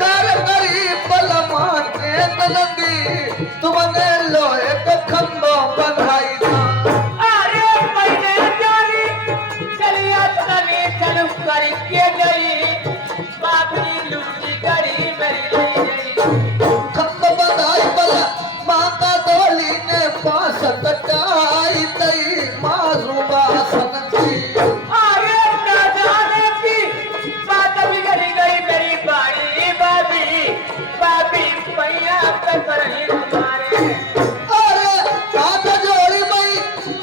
कर गरीब बलमान के नंदी तुमने लोहे का खंभा बनाई था। अरे पहले जानी चलिया तने चलू करके गई बापरी लुटी गरी मेरी गई खंभा बनाई बला माँ का डोली ने पास कटाई तई मारूबा सनकी। अरे ना जाने की बात बिगड़ी गई मेरी बाड़ी बाबी बाबी पैया कर ही तुम्हारे। अरे हाथ जोड़ी मई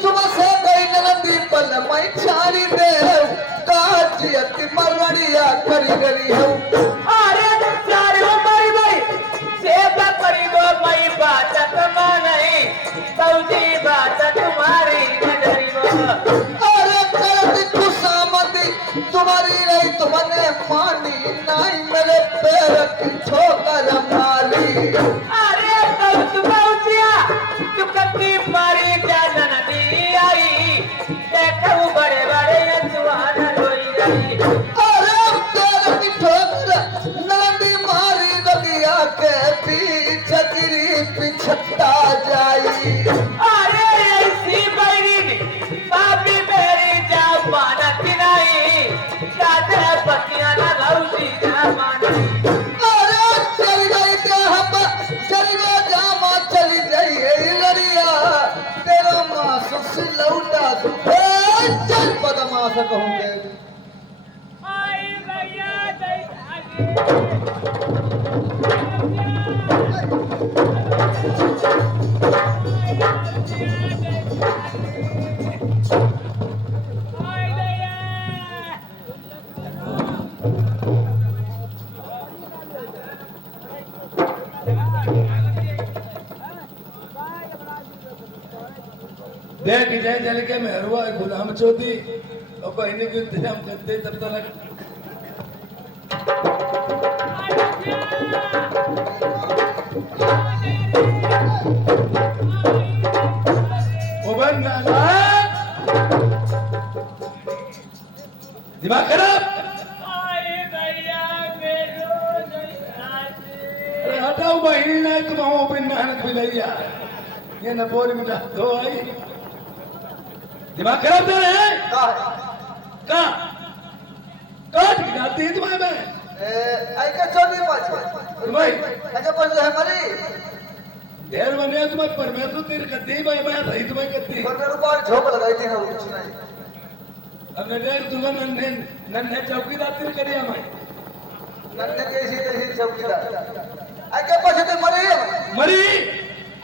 तुमसे कोई नंदी पल मई छाड़ी दे काजियती मरवड़िया करी गरी हूँ। अरे सारे मरी भाई सेवा करी गो मई बात नहीं सऊदी बात तुम्हारी नजरी अरे करती खुशामदी तुम्हारी रही तुमने मानी नहीं मेरे पैर की ठोकर मारी। अरे तू पहुंचिया तू कभी मारी क्या नदी आई देखो बड़े बड़े सुहाना रोई गई। अरे पैर की ठोकर नदी मारी नदिया के पीछे गिरी पिछता जाई। अरे ऐसी बैरी बाबी मेरी जा मानत नहीं दादा पतिया ना घौसी जा मानत। अरे चली गई चली गई जामा चली गई है लड़िया तेरा मास से लौटा चल बदमाश कहूँगे। आई भैया जय देख जय जल के मेहरुआ गुलाम चौधरी और बहनी को इंतजाम करते तब तक दिमाग खराब। अरे हटाओ बहनी नहीं तुम हम अपनी मेहनत भी लिया ये न बोरी मिटा दो आई दिमाग खराब दे रहे हैं कहाँ काट गिराती है तुम्हें मैं आई का छोड़ी पाछ भाई अच्छा पर है मरी ढेर बने तुम्हें परमेश्वर तेरे कत्ती भाई मैं सही तुम्हें कत्ती छोटे ऊपर झोंक लगाई थी हम कुछ नहीं। हमने देख तुम्हें नन्हे नन्हे चौकीदार तेरे करिया मैं नन्हे कैसी चौकीदार आई के पाछ ते मरी मरी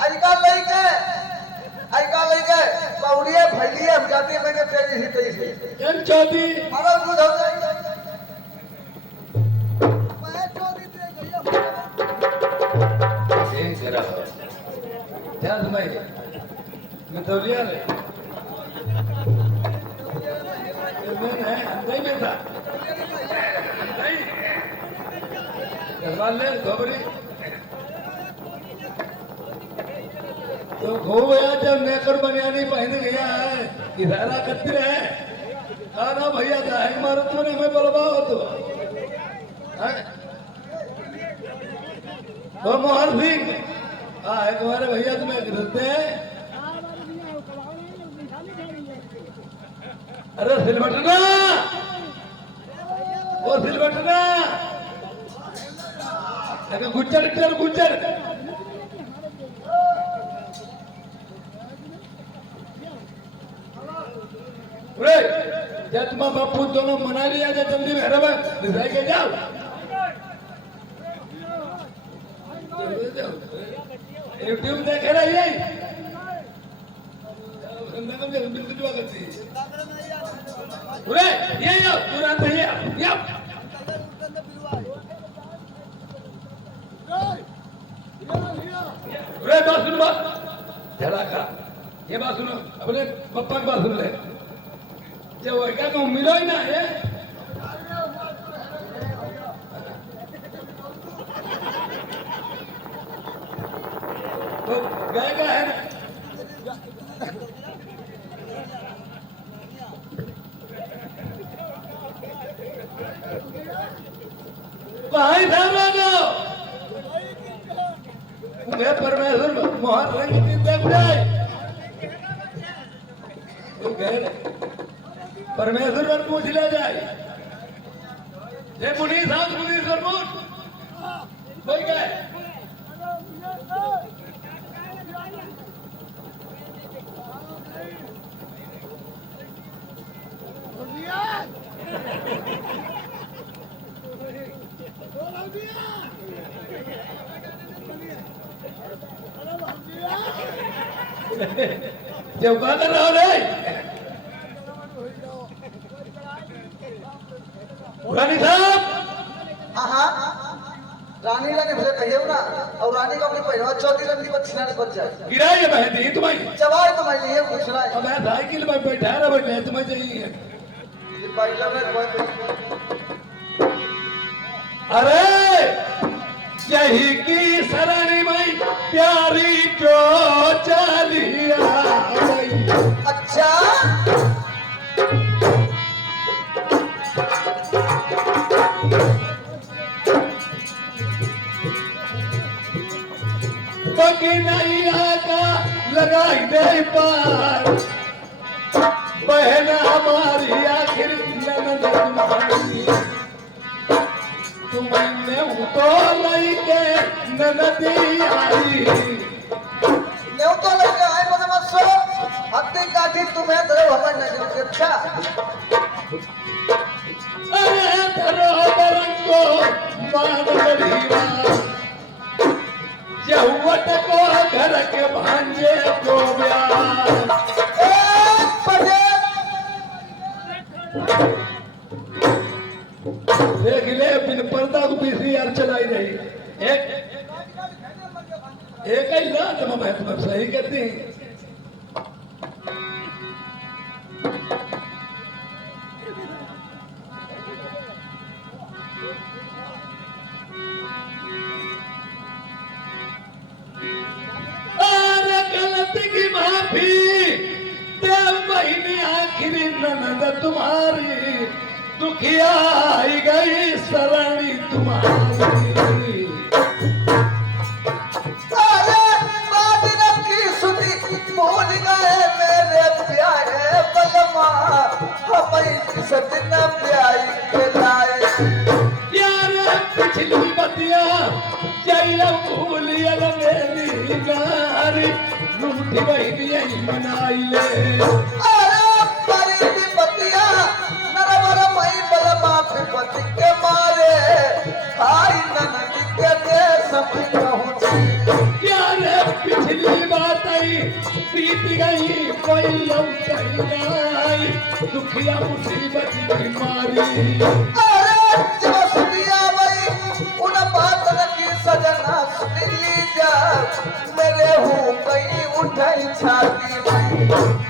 आई का लेके पौड़िए फैलिए हम जाती मैं के तेजी ही तेजी इन चौथी मारो दूध हो जाए ठीक है रहा क्या तुम्हें मैं तो लिया रे मैं अंदर में था नहीं करवा ले गोबरी तो घो गया जब नेकर बनियानी पहन गया है इशारा करती रहे ना भैया जाए मारो तो नहीं मैं बोलबा हो तो मोहन सिंह हाँ तुम्हारे भैया तुम्हें गिरते हैं अरे सिलबटना वो सिलबटना अगर गुज्जर जब तुम्हारा बापू दोनों मना लिया जाए जल्दी में हरबा निशाई के जाओ यूट्यूब देख रही है बिल्कुल करती ये आओ तुरंत ये आओ बात सुनो बात झड़ाका ये बात सुनो अपने पप्पा की बात सुन ले जो क्या कहूँ मिलो ही ना ये तो गएगा है ना भाई साहब रानो मैं परमेश्वर मोहन रंग दिन देख जाए परमेश्वर पर पूछ ले जाए ये मुनीस साहब मुनीस पर पूछ बोल गए जब क्या कर रहा हो रे रानी साहब हाँ रानी रानी भले कहिए ना और रानी का अपने पहनवा चौथी रंगी पर छिनाने बच जाए गिरा ये बहती तुम्हारी जवाब तो मैं लिए पूछना है अब मैं साइकिल में बैठा रहा बैठे तुम्हें चाहिए ये पहला में अरे यही की सरणी में प्यारी जो चलिया अच्छा बगी नैया का लगाई दे पार बहन हमारी आखिर ननद तुम्हारी तुमने तो लई के ननदी आई नेव तो लगे आए मत मत सो हत्ती काठी तुम्हें धरो हमें नजर के अच्छा अरे धरो बरंगो मान बढ़ीवा यहुवत को घर के भांजे को ब्याह देख ले बिन पर्दा को पीसीआर चलाई रही एक ही लात में मैं तुम्हें सही कहती अरे गलती की माफी देव बहिनी आखिरी ननद तुम्हारी दुखिया आई गई सरणी तुम्हारी अरे बात न की सुनी भूल गए मेरे प्यारे बलमा हमें सजना प्यारी के लाए यार पिछली बतिया जैया भूलियल मेरी नारी रूठी बहिनी यही मनाई ले अरे परी की बतिया नरवर मई बलमा विपत्ति के मारे हाय ननदी के देश में पहुंची यार पिछली बात आई बीत गई कोई लौट आई दुखिया मुसीबत की मारी अरे जब सुनिया वही उन बात न की सजना सुन लीजा मेरे हूँ कहीं उठाई छाती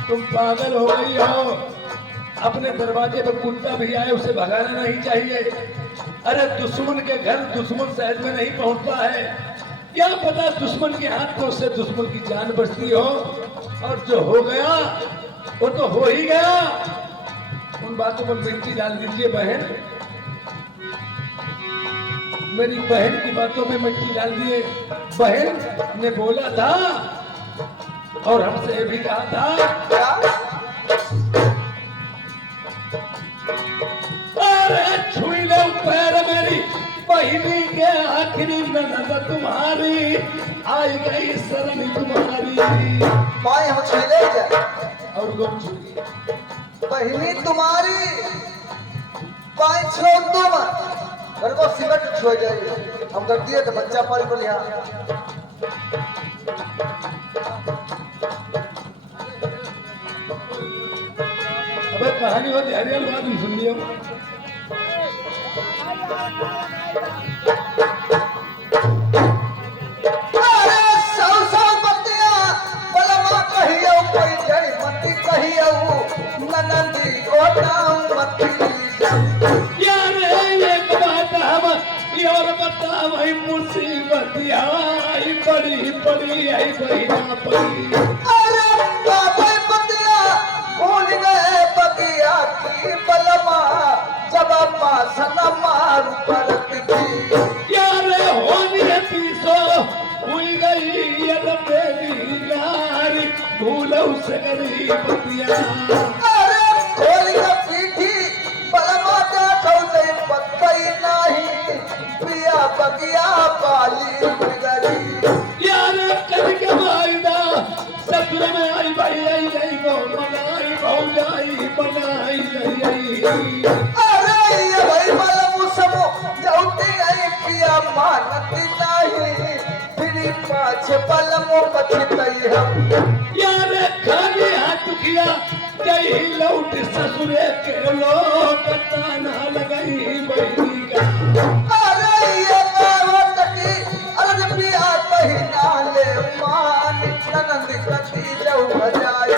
तुम पागल हो गई हो अपने दरवाजे पर कुत्ता भी आए उसे भगाना नहीं चाहिए अरे दुश्मन के घर दुश्मन सहज में नहीं पहुंचता है क्या पता दुश्मन के हाथों से दुश्मन की जान बचती हो और जो हो गया वो तो हो ही गया उन बातों पर मिट्टी डाल दीजिए बहन मेरी बहन की बातों में मिट्टी डाल दिए बहन ने बोला था और हमसे भी कहा था क्या अरे छुई लो पैर मेरी बहिनी के आखिरी ननद तुम्हारी आई गई शरण तुम्हारी माए हम छेले जाए और गुम छुई बहिनी तुम्हारी पाए छो तुम घर को सिमट छो जाए हम कर दिए तो बच्चा पाल को लिया अबे कहानी होती हरियाल बात नहीं सुन लियो अरे सौ सौ बतिया बलमा कहियो कोई जड़ी मती कहियो ननंदी को नाम मती यार एक बात हम और बता वही मुसीबत आई बड़ी बड़ी आई बहिना पड़ी अरे बाबा बतिया भूल गए बतिया की बलमा जब अम्मा सना मारू परत की से करी बतिया अरे खोल के पीठी बलमा का खौते पत्तई नहीं पिया बगिया पाली बिगड़ी यार करके वायदा ससुर में आई भाई आई नहीं गो मनाई भौजाई बनाई नहीं अरे ये भाई बलमु समो जाउती नहीं पिया मानती नहीं फिर पाछे बलमु पछतई हम यार खाली हाथ किया जय लौट ससुरे के लोग ताना लगाई बहनी का अरे ये बात की अरे पिया पहिना ले मान ननद कती जाऊ बजाई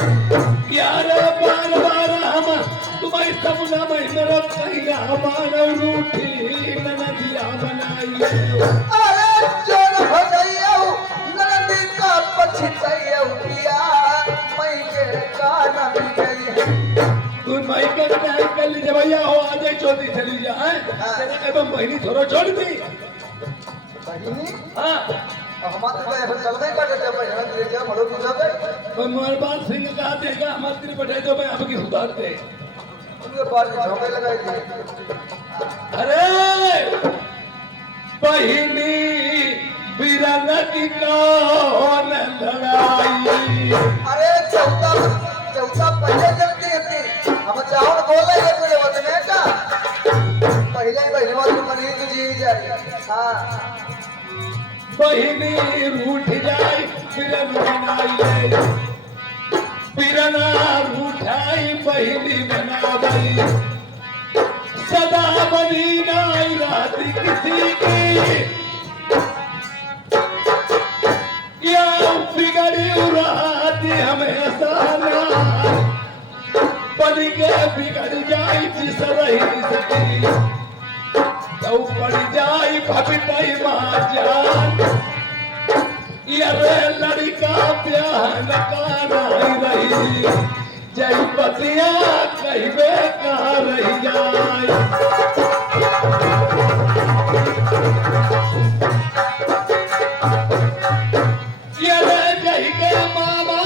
यार बार बार हम तुम्हारी सपना में मेरा कहिया मानव रूठी ननदिया बनाई अरे जोन हो गइयो ननद का पछतइयो पिया मैं के कान में गई तू माई का क्या कर लीजिए भैया हो आ जाए चौथी चली जाए तेरा एवं बहनी थोड़ा छोड़ दी बहिनी हाँ हमारे को ऐसा चल नहीं कर जब मैं ले जा मरो तू सब मनोहरपाल सिंह ने कहा देगा हमारे बैठे तो मैं आपकी सुधार दे उनके पास झोंके लगाई थी अरे बहिनी बीरन की कौन लड़ाई अरे चौथा पहले जल्दी थी हम चावल बोले ये पूरे वतने का पहले ही बहनों की मनी तुझी जाए हाँ बहिनी रूठ जाए बीरन बनाई बीरना रूठाई बहिनी बनाई सदा बनी नाई रात किसी की या बिगड़ी रात हमेशा बन के बिगड़ जाए जिस रही सकी तो पड़ जाए भगतई मां जान ये लड़का प्यान का नहीं रही जय पतिया कहबे कहाँ रही जाए ये जय के मामा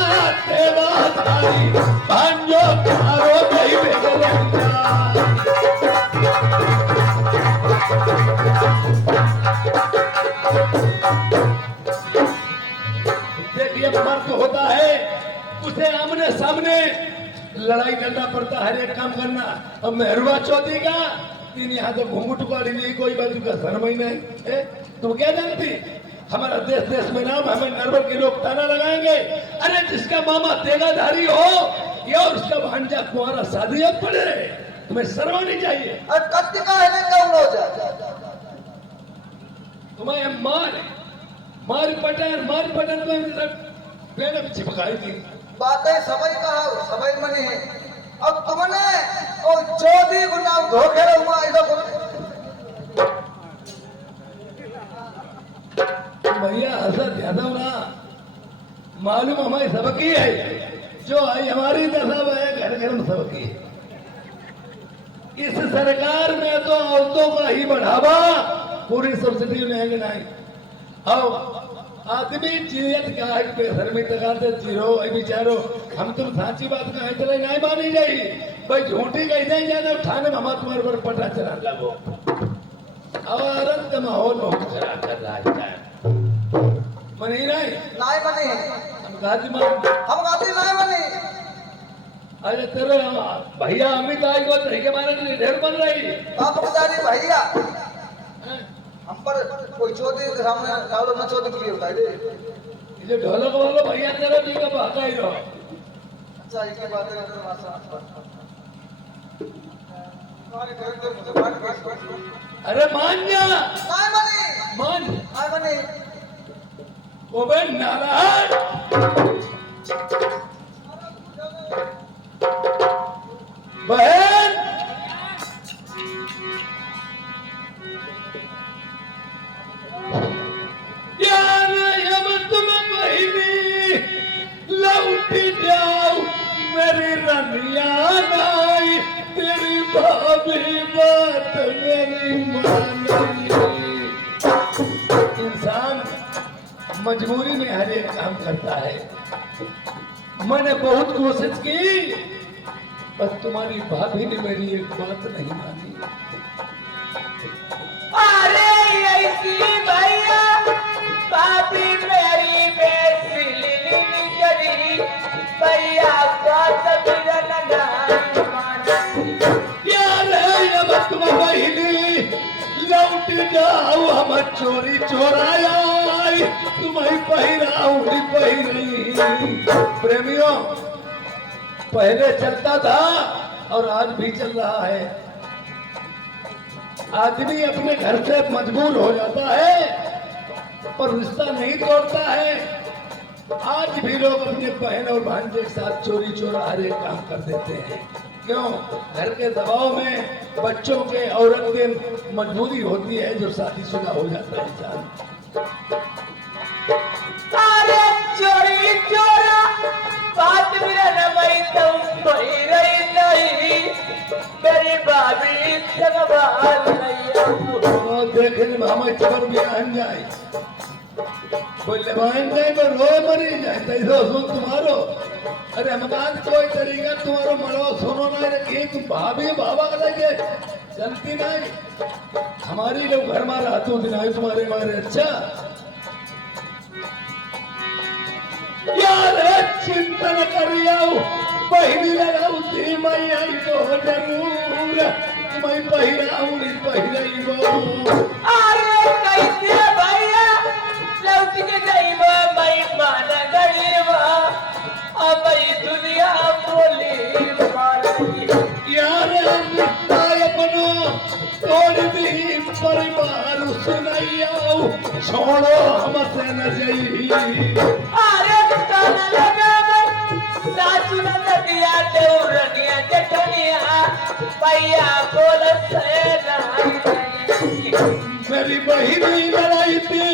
तेरा धारी भांजो तारो कहबे रही जाए देखिए मर्द होता है उसे आमने सामने लड़ाई करना पड़ता है, हर एक काम करना। अब मेहरुआ चौधरी का तीन यहाँ तो घूंघट उकाड़ी नहीं, कोई बाजू का शर्म ही नहीं। तुम क्या जानती हमारा देश देश में नाम, हमें नरवर के लोग ताना लगाएंगे। अरे जिसका मामा तेगाधारी हो या और उसका भांजा कुंवारा शादी अब पड़े, तुम्हें शर्म आनी चाहिए। और कत्ती का है कौन हो जाए तुम्हें मार पटन में पेड़ में चिपकाई थी। बातें सबई कहा सबई मनी है। अब तुमने और चौधरी को नाम धोखे रहुआ इधर भैया हसद यादव ना मालूम हमारी सबकी है, जो आई हमारी दशा है घर घर में सबकी है। इस सरकार में तो औरतों का ही बढ़ावा, पूरी सब्सिडी लेंगे नहीं। अब आदमी जीत का है बेशर्मी तकाते जीरो बेचारो, हम तुम साची बात का है चले नहीं मानी जाई भाई, झूठी कही नहीं जाना थाने में हमारा तुम्हारे पर पटा चला लगो। अवारत का माहौल बहुत खराब कर रहा है। मनी नहीं मनी हम गाजी मान हम गाती नहीं मनी। अरे तेरे भैया अमित आई को तरीके मारे ढेर बन रही बाप पुजारी भैया हम पर कोई चौधरी के सामने लालो न चौधरी के लिए होता है ये ढोलक वाला भैया तेरा जी का भागा ही रहो। अच्छा एक बात है तो मासा तुम्हारे घर के मुझे बात कर। अरे मान जा नहीं मनी मान नहीं मनी ओ बे नारायण बहन यार यम तुम बहिनी लौट जाओ मेरी रनिया नाई, तेरी भाभी बात मेरी मानी। इंसान मजबूरी में हर एक काम करता है। मैंने बहुत कोशिश की, पर तुम्हारी भाभी ने मेरी एक बात नहीं मानी। अरे ऐसी भैया भाभी मेरी बेसिली करी भैया का तबीयत नहीं मानी। यार है अब तुम बहिनी लौट जाओ, हम चोरी चोराया तुम्हें पहिराऊंगी पहिरई। प्रेमियों, पहले चलता था और आज भी चल रहा है। आदमी अपने घर से मजबूर हो जाता है पर रिश्ता नहीं तोड़ता है। आज भी लोग अपने बहन और भांजे के साथ चोरी चोराहरे काम कर देते हैं। क्यों? घर के दबाव में, बच्चों के, औरत के मजबूरी होती है जो शादीशुदा हो जाता है इंसान। अरे चोरी चोरा बात मेरा नमई तुम कोई रही नहीं मेरी भाभी संभाल नहीं। देखने में हमें चबर भी आन जाए, बोले बहन जाए तो रोए मरी जाए तो तुम्हारो। अरे हम बात कोई तरीका तुम्हारो मरो सुनो नहीं रखी, तुम भाभी बाबा का लगे चलती नहीं। हमारी लोग घर मारा तो दिन तुम्हारे मारे। अच्छा यार चिंतन करियो बहिनी लगाऊ थी मैया तो जरूर मैं पहिराऊंगी पहिरईबो। अरे कैसे भैया लौट के जाइबा मैं मान गईबा अब दुनिया बोली मानी। यार रिश्ता अपनो तोड़ दी परिवार सुनाइयो छोड़ो हमसे न जई। अरे काना लगा सासू न दिया देवरनिया जटनिया भैया बोल से नहीं। मेरी बहिनी लड़ाई थी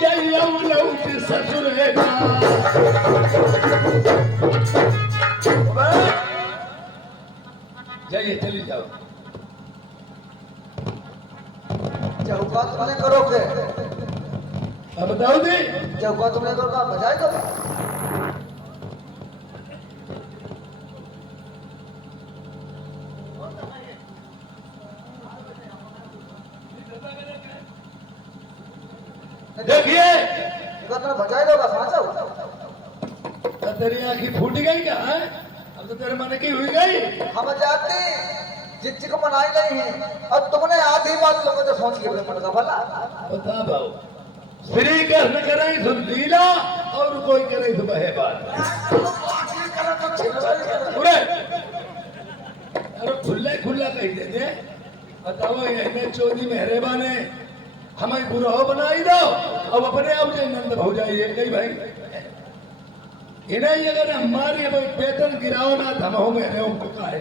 जाइयो लौट ससुरेगा। जाइए चली जाओ। चौका तुमने करोगे, अब बताओ दे चौका तुमने करोगा बजाय करो। देखिए तुमने बजाय दोगा समझो। तेरी आंखी फूट गई क्या है? अब तो तेरे मन की हुई गई। हम जाते जिज्जी को मनाई नहीं है, अब तुमने आधी बात लोगों तो सोच के पड़ेगा भला। बता भाव श्री कृष्ण करे तो लीला और कोई करे तो बहे बात। अरे खुला खुला कह देते बताओ इन्हें चोरी मेहरेबा ने हमें बुरा बनाई दो अब अपने आप से नंद हो जाइए कहीं भाई। इन्हें अगर हमारी वेतन गिराओ ना तो हम हो मेरे उनको का है।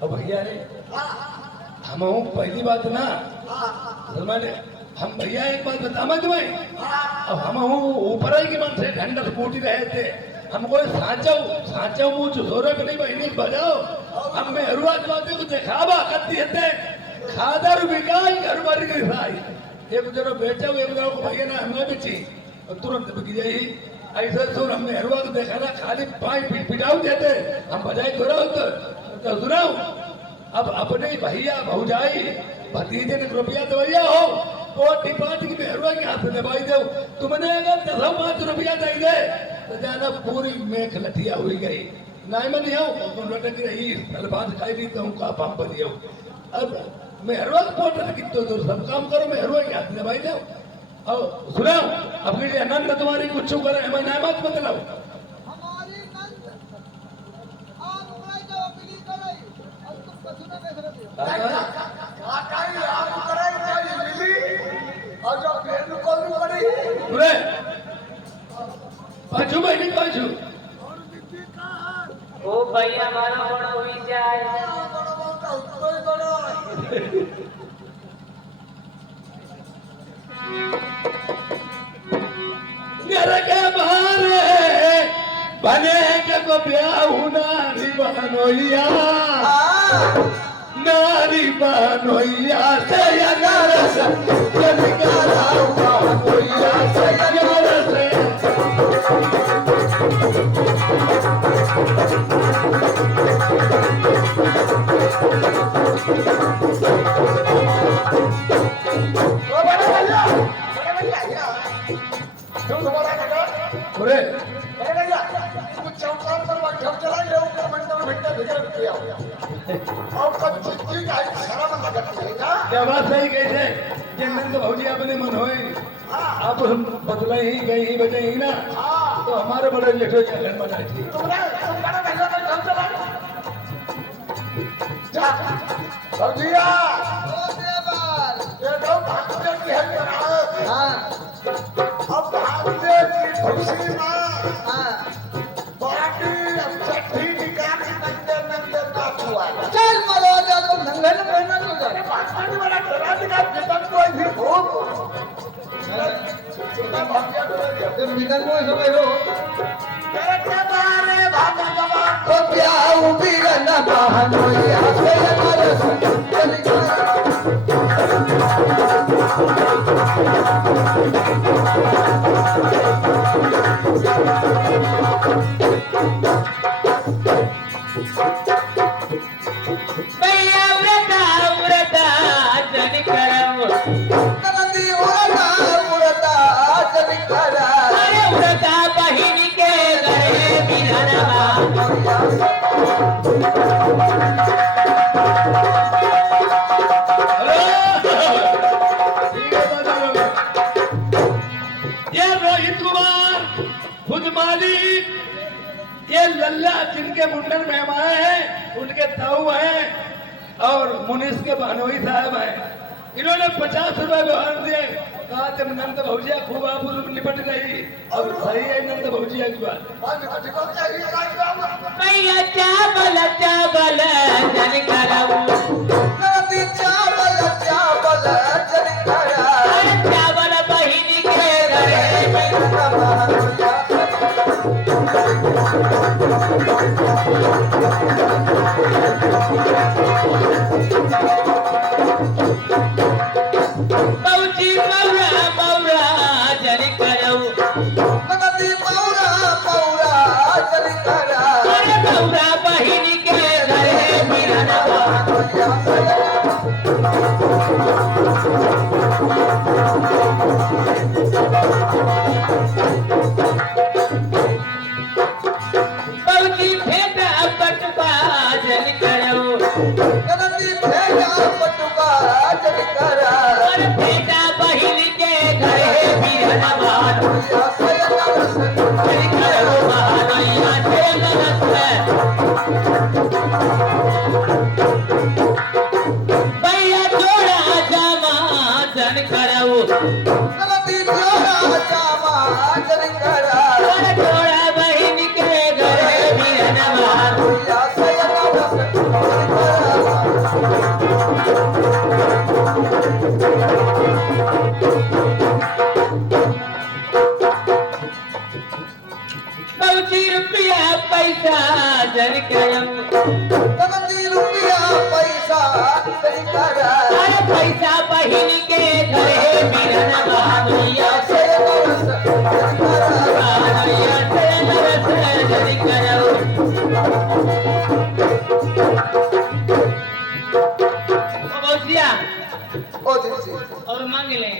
अब भैया रे हम पहली बात ना सलमान हम भैया एक बात बता मैं तुम्हें। अब हम ऊपर ही के मन से ढंडक फूटी रहे थे। हम कोई सांचो मुंह जोरे पे नहीं बहनी बजाओ हम में हरुआत बातें को दिखावा करती है खादर बिकाई घर भर गई भाई। एक जरो बेचा एक जरो को भैया ना हमें बेची और तुरंत बिक जाई। ऐसे सुन हमने हरुआ को देखा ना खाली पाई पिटाऊ देते हम बजाई थोड़ा तो सुनाओ। अब अपने भैया भौजाई भतीजे ने रुपया दवाइया हो पोटी पाटी की मेहरवा के हाथ से दवाई दो। तुमने अगर 10-5 रुपया दे दे तो जाना पूरी मेख लठिया हुई गई नहीं मन हो लटक रही सलबान खाई ली तो का पंप दियो। अब मेहरवा पोट कितो दूर सब काम करो मेहरवा के हाथ से दवाई दो। और सुनाओ अपने लिए नंद तुम्हारी कुछ करे हमें ना मत बतलाओ। हमारी नंद आप मैं जो अपनी करे और तुम बसुना में पूरे पाछू बहनी पाछू ओ भैया मारा बड़ा हुई जाए। घर के बाहर बने के को ब्याह होना निभानोया मुंडारी बानोइया से अगरस जनिकारा बानोइया से अगरस अरे क्या बात सही कैसे जिन तो भौजी अपने मन होए आप हम बदला ही गई ही बचे ही ना तो हमारे बड़े जेठो क्या घर बनाए थी भौजिया ओ देवर ये तो भागने की है जनाब। हाँ अब भागने की खुशी में हाँ बाकी चट्टी निकाल के नंगे नंगे नाच हुआ है। चल मरो जा तो नंगे नंगे ना हो जा भागने वाला घोड़ा निकाल के तब कोई भी भूख सुना भाग्य डोले तेरे बिगन को समझ लो तेरे के बारे भागा बाबा तो प्याऊ बिगन बानोइया से अगरस जनिकारा भैया व्रता व्रता जन करम नदी उड़ता उड़ता जनिकारा अरे व्रता बहिन के गए बिरनवा ठीक है बाबा ये रोहित कुमार खुद मालिक ये लल्ला जिनके मुंडन में हम आए हैं उनके ताऊ हैं और मुनीस के बहनोई साहब हैं इन्होंने 50 रुपए व्यवहार दिए कहा तुम नंद भौजिया खूब आप निपट गई और सही है नंद भौजिया की बात आज अधिकों का ही कार्यक्रम भैया चावल चावल जन करम नदी चावल चावल जनिकारा अरे चावल बहिन के गए बानोइया पौची पौरा पौरा जन करम नदी पौरा पौरा जनिकारा अरे पौरा बहिन के गए बिरनवा बानोइया से अगरस पौची फेंका पटपा जन करम नदी भेजा पटुका जनिकारा और बेटा बहिन के गए बिरनवा बानोइया से अगरस जन करम महानैया से गरस भैया जोड़ा जामा जन करम नदी जोड़ा जामा जनिकारा और जोड़ा बहिन के गए बिरनवा बानोइया से अगरस जनिकारा पौची रुपया पैसा जन करम नदी रुपया पैसा जनिकारा अरे पैसा बहिन के गए बिरनवा भैया से अगरस जनिकारा भैया से गरस जन करम ओ बौसिया ओ जी और मांग ले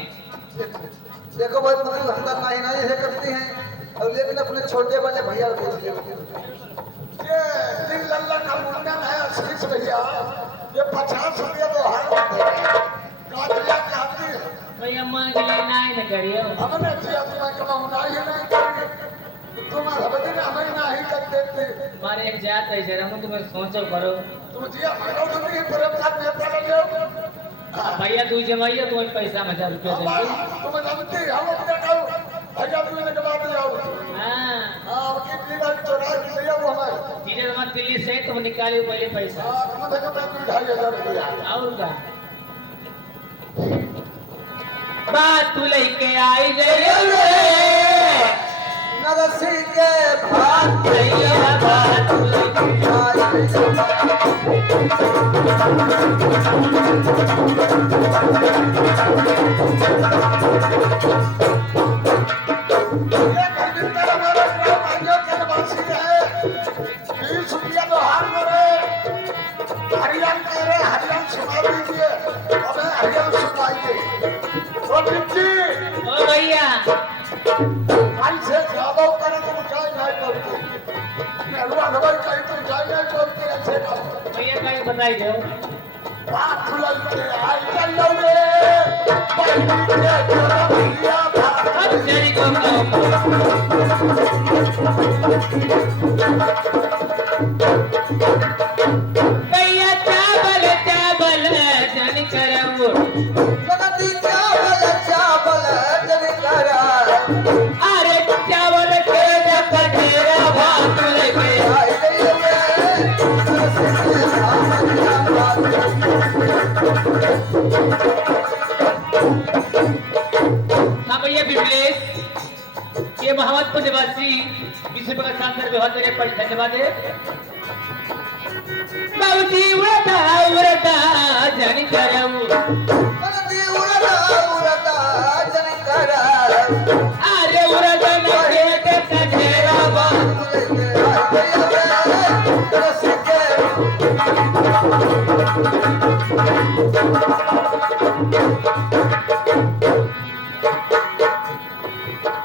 देखो बहुत मतलब धंधा नहीं नहीं है करती हैं और लेकिन अपने छोटे वाले भैया को भेज दिए ये दिल लल्ला का मुंडन है आशीष भैया ये 50 रुपया तो हर बात है काटिया कहती है भैया मांग ले नहीं न करियो हमने जिया तुम्हें कमाऊना ही नहीं करेंगे तुम हमें हमें नहीं कर देते मारे एक जात है जरा मैं तुम्हें सोचो करो तुम जिया मारो तो नहीं प्रेम का नेता लगे भैया तू जमाइए तुम्हें पैसा में 1000 रुपया देंगे तुम जानते हम अपने को भैया तुम्हें के बाद जाओ हाँ हां की पीड़ा चोरा के दिया वो हमारे धीरे मत दिल्ली से तुम निकालियो पहले पैसा तुम देखो मैं 2500 रुपया और का बात तू लेके आई जइयो रे नरसी के भात भैया बात तू लेके आई ये खरीददार हमारे ग्राम आंगन के निवासी है। 20 रुपया तो हार मेरे हरियाण कह रहे हरियाण सुना दीजिए, हमें हरियाण सुनाइए। रोहित जी ओ भैया भाई से ज्यादा करे तो ऊंचाई नहीं करती, पहलवान हमारी कहीं तो ऊंचाई नहीं करती, ऐसे ना भैया कहीं बताई दो। बात ललते आई चलोगे भाई के जोड़ा भैया अब जरी को भैया चावल चावल जन करऊ नदी चावल चावल जन करा अरे चावल के कठेरा भात लेके आई गई मैं हाँ भैया विमलेश ये मोहम्मदपुर निवासी 20 रुपये का शानदार व्यवहार मेरे पर धन्यवाद है। बाबूजी उड़ता जन करऊ नदी उड़ता जन करा अरे उड़दन के कठेरा भात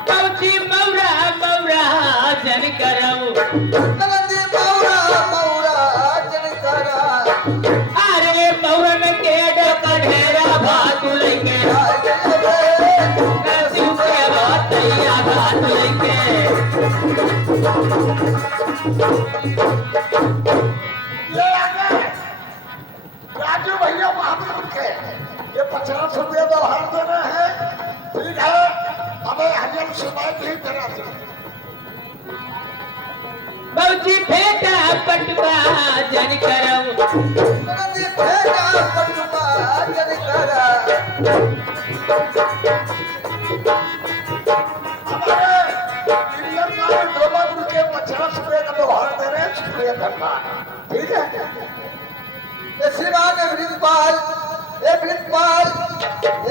बाबूजी मौरा मौरा जन करऊ अरे मौरन के कठेरा भात लेके शिव के भात या भात लेके ले आ गए राजू भैया महापुर के। ये 50 रुपया व्यवहार देना है, ठीक है, हमें हरियाण सुनाई नहीं देना चाहिए। बाबूजी फेंका पटवा जन करऊ हमारे इंडियन का डोलापुर के 50 रुपये का व्यवहार दे रहे हैं, शुक्रिया करना, ठीक है।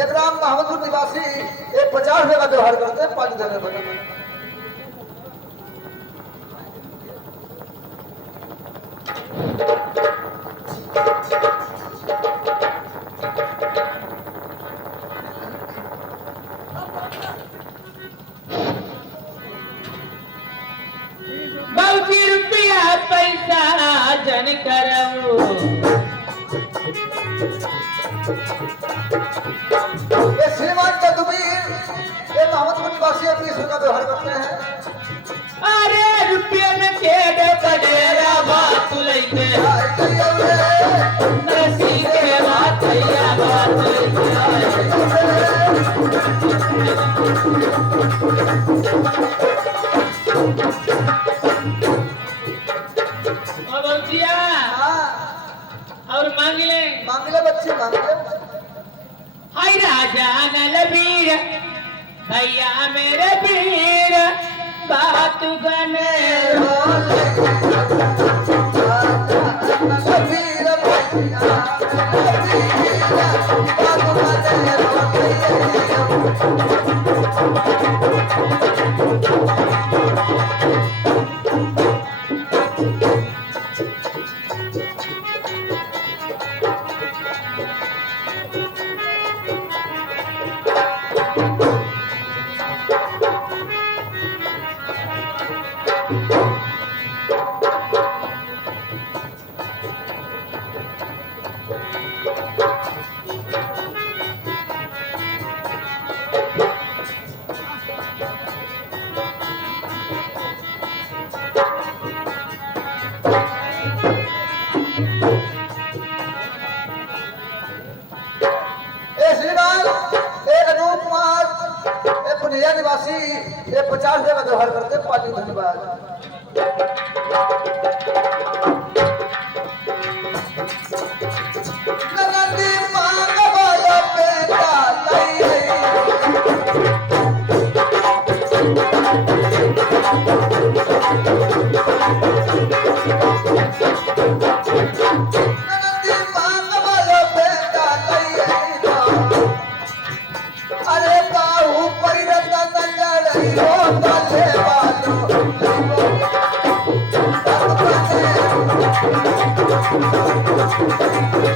एक राम मोहम्मदपुर निवासी एक 50 रुपये का व्यवहार करते हैं, 5 देने बने। बाबूजी रुपया पैसा जन करऊ ये श्रीमान कदमीर ये मोहम्मदपुर निवासी 30 रुपये का व्यवहार करते हैं। अरे रुपयन के कठेरा भात लेके रसी के भात या भात लेके और बच्चिया और मांग ले मांगले बच्चे मांगले हाय राजा नलबीर भैया मेरे पीर बात बने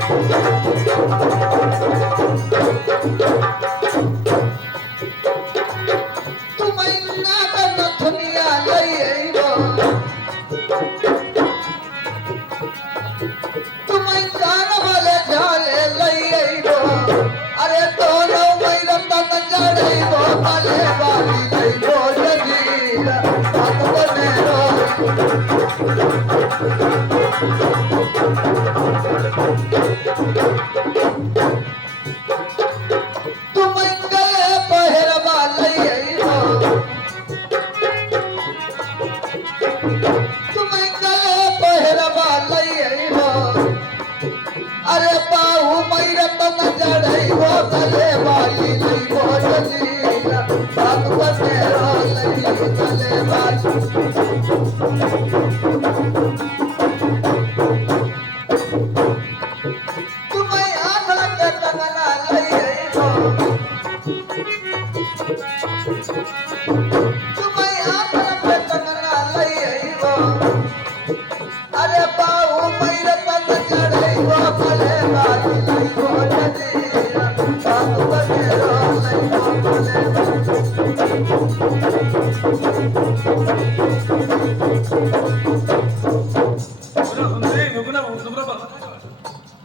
तुम ना कर दुनिया लई गो तुम कान वाले झाले लई गो अरे तो लो मेरा तन जड़े गो काले वाली लई गो जजीरा हाथ बने रो तुम गले पहरवा लई गो तुम गले पहरवा लई गो अरे बाहू मैरा तन जड़ई गो गले वाली लई गो जजीरा हाथ बने रो लई गले वाली तुम्हें आधा के कंगना लई गो तुम्हें आधा के कंगना लई गो अरे बाहू मैरा तन जड़ई गो गले वाली लई गो जजीरा हाथ बने रो लई गो गले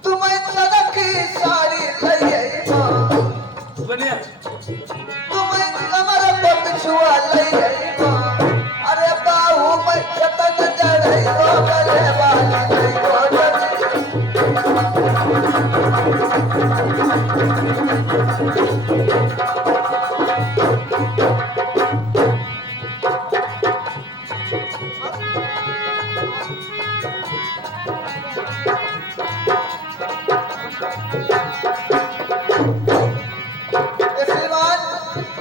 तुम्हें सदकी साड़ी लई गो बनिया तुम्हें कमर पर छुआ लई गो अरे बाहू में चतन जड़ई गो गले वाली लई गो जजीरा ये श्रीमान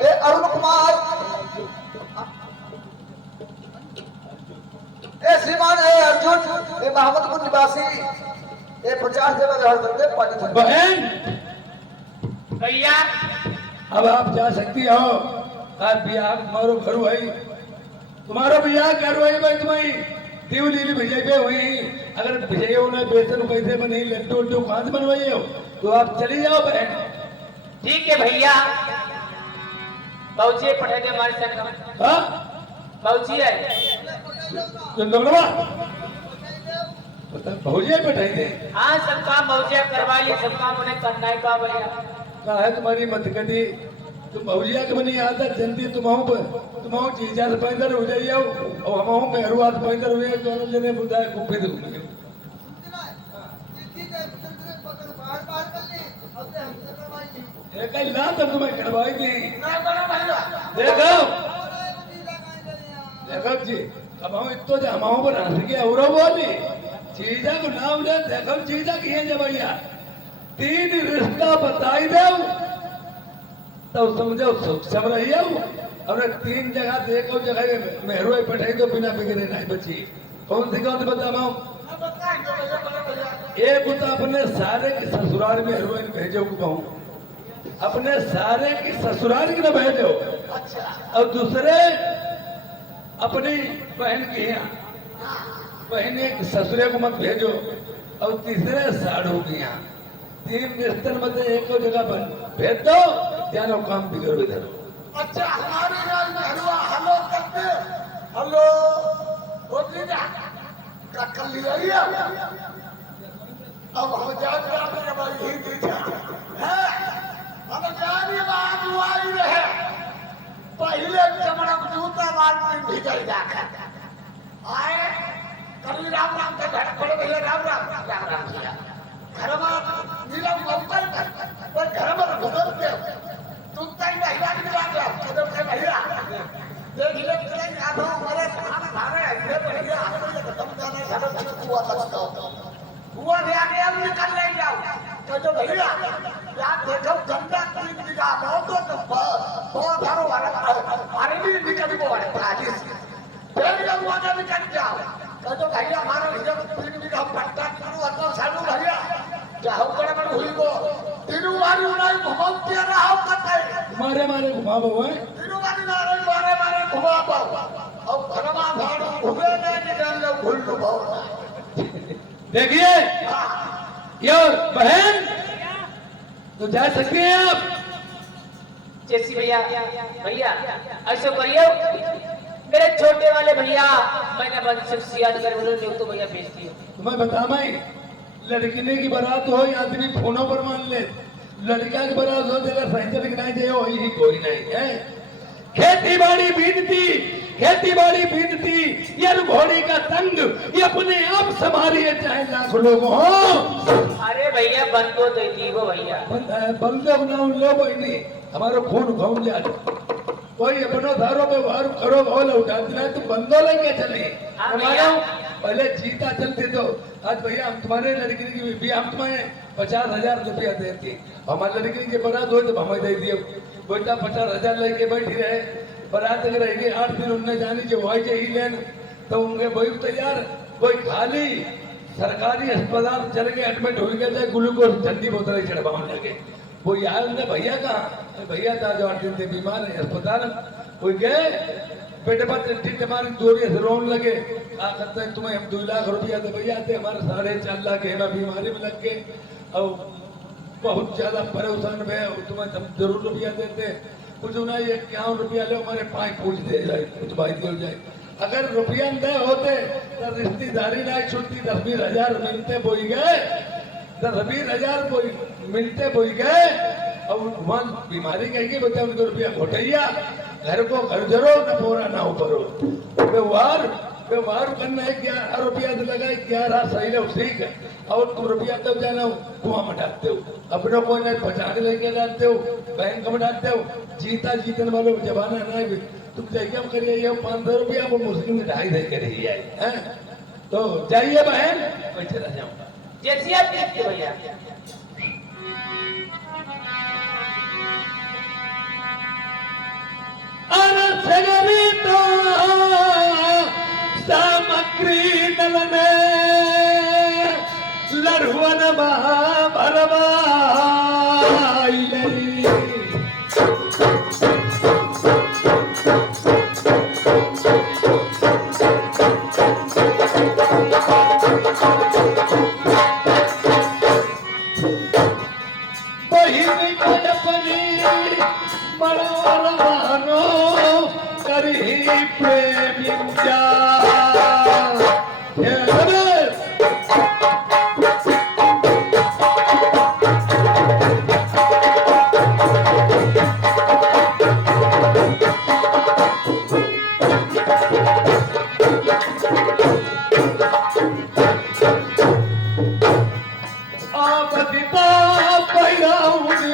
ये अरुण कुमार ये श्रीमान ये अर्जुन ये मोहम्मदपुर निवासी ये 50 जगह व्यवहार करते पानी थक बहन भैया अब आप जा सकती हो आज बियाह तुम्हारो घर हुई तुम्हारो बियाह घर हुई भाई तुम्हारी दीव लीली भिजाई पे हुई अगर भिजाई हो ना बेसन कैसे बनी लड्डू उड्डू कहाँ से बनवाई हो तो आप चली जाओ बहन ठीक है भैया पहुंचिए पढ़ेंगे हमारे संग हाँ पहुंचिए चंद्रमा भौजिया बैठाई दे हाँ सब काम पहुंचे करवाइए सब काम उन्हें करना ही पा भैया कहा है तुम्हारी मत कटी तुम भौजिया के बनी आदत जनती तुम चीजा से पैदल हो जाइए और हम मेहरुआ से पैदल हुए दोनों जने बुधाए गुफे दे एक ना तो तुम्हें करवाई थी देखो देखो जी अब हम इतो जो हम पर हंस के और बोली चीजा को नाम दे देखो चीजा किए जब भैया 3 रिश्ता बताई दे तो समझो सक्षम रही हमने 3 जगह देखो जगह मेहरुआ बैठाई तो बिना बिगड़े नहीं बची कौन सी बताओ एक तो अपने सारे के ससुराल में हेरोइन भेजो को कहूँ अपने सारे की ससुराल की न भेजो और दूसरे अपनी बहन के यहाँ बहने के ससुरे को मत भेजो और तीसरे साड़ू के यहाँ 3 रिश्ते में एक जगह पर भेज दो जानो काम बिगड़ इधर अच्छा हमारे यहाँ मेहरुआ हेलो करते हेलो होती ना का कर लिया ही अब हम जान रहे हैं भाई ही दीजिए है हम जान ये बात हुआ ही है पहले चमड़ा जूता मार के भीतर जाकर आए कभी राम राम के घर पड़े भैया राम राम किया घर में मिला मौका पर घर में बदल के तुम तक महिला की बात है कदम से महिला देख ले चले आधो हमारे खाना खाने ये बढ़िया हमें खत्म करना घर में हुआ लगता हुआ ले आगे हम निकल ले जाओ तो जो भैया यार देखो गंदा तीन दिखा बहुत तो बहुत सारो वाला अरे भी निकल को वाले प्राजिस फिर जब वहां निकल जाओ तो जो भैया हमारा जब तीन दिखा पट्टा करो अतो सालू भैया जाओ करे मन हुई को तीनों बारी उन्हें घुमाते रहो कते मारे मारे घुमा बो है तीनों बारी मारे मारे घुमा पाओ और घरमा भाड़ो घुमे नहीं निकल लो भूल लो देखिए यार बहन तो जा सकते हैं आप। जैसी भैया भैया ऐसे करियो मेरे छोटे वाले भैया मैंने शख्सियत कर बोलो तो भैया भेज दियो। तुम्हें बता मैं लड़किने की बारात हो या आदमी फोनों पर मान ले, लड़का की बारात हो तेरा साइकिल नहीं दे हो यही कोई नहीं है। खेती बाड़ी बीतती, खेती बाड़ी बीतती, ये घोड़ी का तंग ये अपने आप संभालिए चाहे लाख लोग हो। अरे भैया बंदो दे दीगो भैया बंदे बनाओ लो कोई नहीं, हमारो खून घूम जाए कोई अपनो धारो पे वार करो बोल उठा देना तुम बंदो लेके चले। हमारा पहले जीता चलते तो आज भैया हम तुम्हारे लड़की की भी हम तुम्हें 50,000 रुपया देते, हमारे लड़की की बारात हो तो हमें दे दिए बेटा 50,000 लेके बैठी रहे। बारात अगर रहेगी 8 दिन उनने जानी जो वही चाहिए लेन तो उनके वही तैयार कोई खाली सरकारी अस्पताल चले गए एडमिट हो गए थे ग्लूकोज ठंडी बोतल चढ़वाने लगे। वो यार उनने भैया कहा भैया था जो 8 दिन से बीमार है अस्पताल कोई गए बेटे पर टिट हमारी दूरी से रोने लगे आ करते तुम्हें हम 2 लाख रुपया दे भैया थे हमारे 4.5 लाख है बीमारी में लग गए और बहुत ज्यादा परेशान हुए तुम्हें हम जरूर रुपया देते कुछ ना ये 51 रुपया लो हमारे 5 पूछ दे जाए कुछ भाई हो जाए। अगर रुपया दे होते तो रिश्तेदारी ना छुट्टी 10-20 हजार मिलते बोई गए 10-20 हजार मिलते बोई गए और वहाँ बीमारी कहेगी बता उनको रुपया घोटैया घर को घर जरो न पूरा ना ऊपर व्यवहार व्यवहार करना है 11 रुपया तो लगाए 11 सही लो ठीक है और तुम रुपया तब जाना कुआं में डालते हो अपनों को नहीं बचा के लेके डालते हो बैंक में डालते हो जीता जीतने वालों जमाना ना भी तुम जाइए करिए ये 500 रुपया वो मुश्किल में 2.5 के रही है तो जाइए बहन मैं चला जाऊंगा जैसी आप देखते भैया सामग्री दल में लड़ुअन भरवा बहिनी को अपनी मरवानो करी प्रेमी जा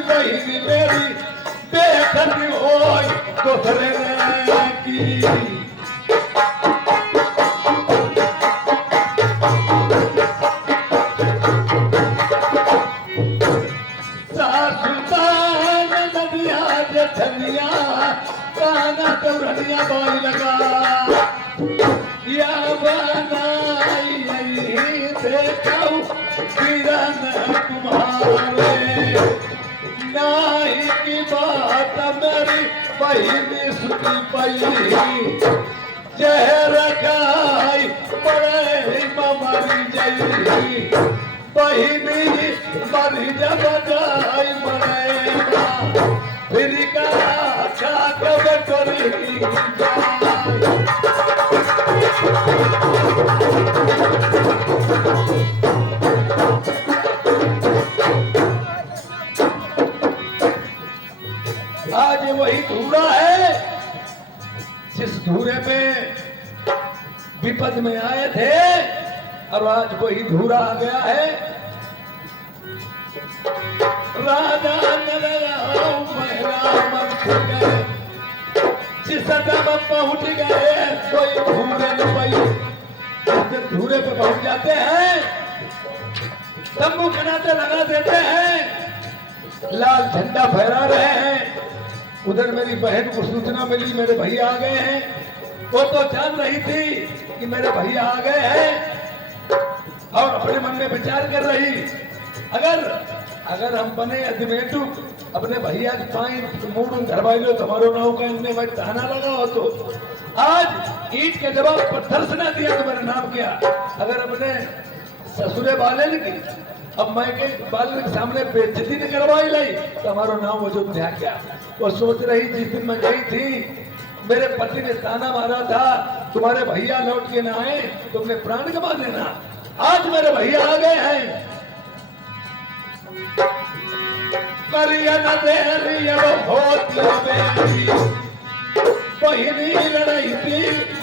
बहिनी मेरी बेखनी हो दोसरे की सासुदान नदिया जठनिया काना तौरनिया बाई लगा या बनाई देखाऊ किरण तुम्हारे नाई की बात मेरी बहिनी सुनी पई जहर खाई बड़े मरी जई बहिनी मरी जब जाई मरेगा फिर का कब करी आज वही धूरा है जिस धूरे में विपद में आए थे और आज वही धूरा आ गया है। राजा जिस दम पहुंच गए कोई धूरे न पाई जब धूरे पे पहुंच जाते हैं तंबू बनाते लगा देते हैं लाल झंडा फहरा रहे हैं। उधर मेरी बहन को सूचना मिली मेरे भैया आ गए हैं वो तो जान रही थी कि मेरे भैया आ गए हैं और अपने मन में विचार कर रही अगर हम बने अजमेटू अपने भैया के पाई मूड घर वालों तुम्हारो नाव का इनने मैं ताना लगा हो तो आज ईट के जवाब पत्थर से ना दिया तो मेरा नाम क्या। अगर अपने ससुरे वाले ने अब मैं के बालन के सामने बेइज्जती न करवाई लाई तो हमारो नाम अयोध्या क्या। वो सोच रही जिस दिन मैं गई थी मेरे पति ने ताना मारा था तुम्हारे भैया लौट के ना आए तुमने प्राण गंवा देना। आज मेरे भैया आ गए हैं। करिया न देरी अब होती मेरी बहिनी लड़ाई थी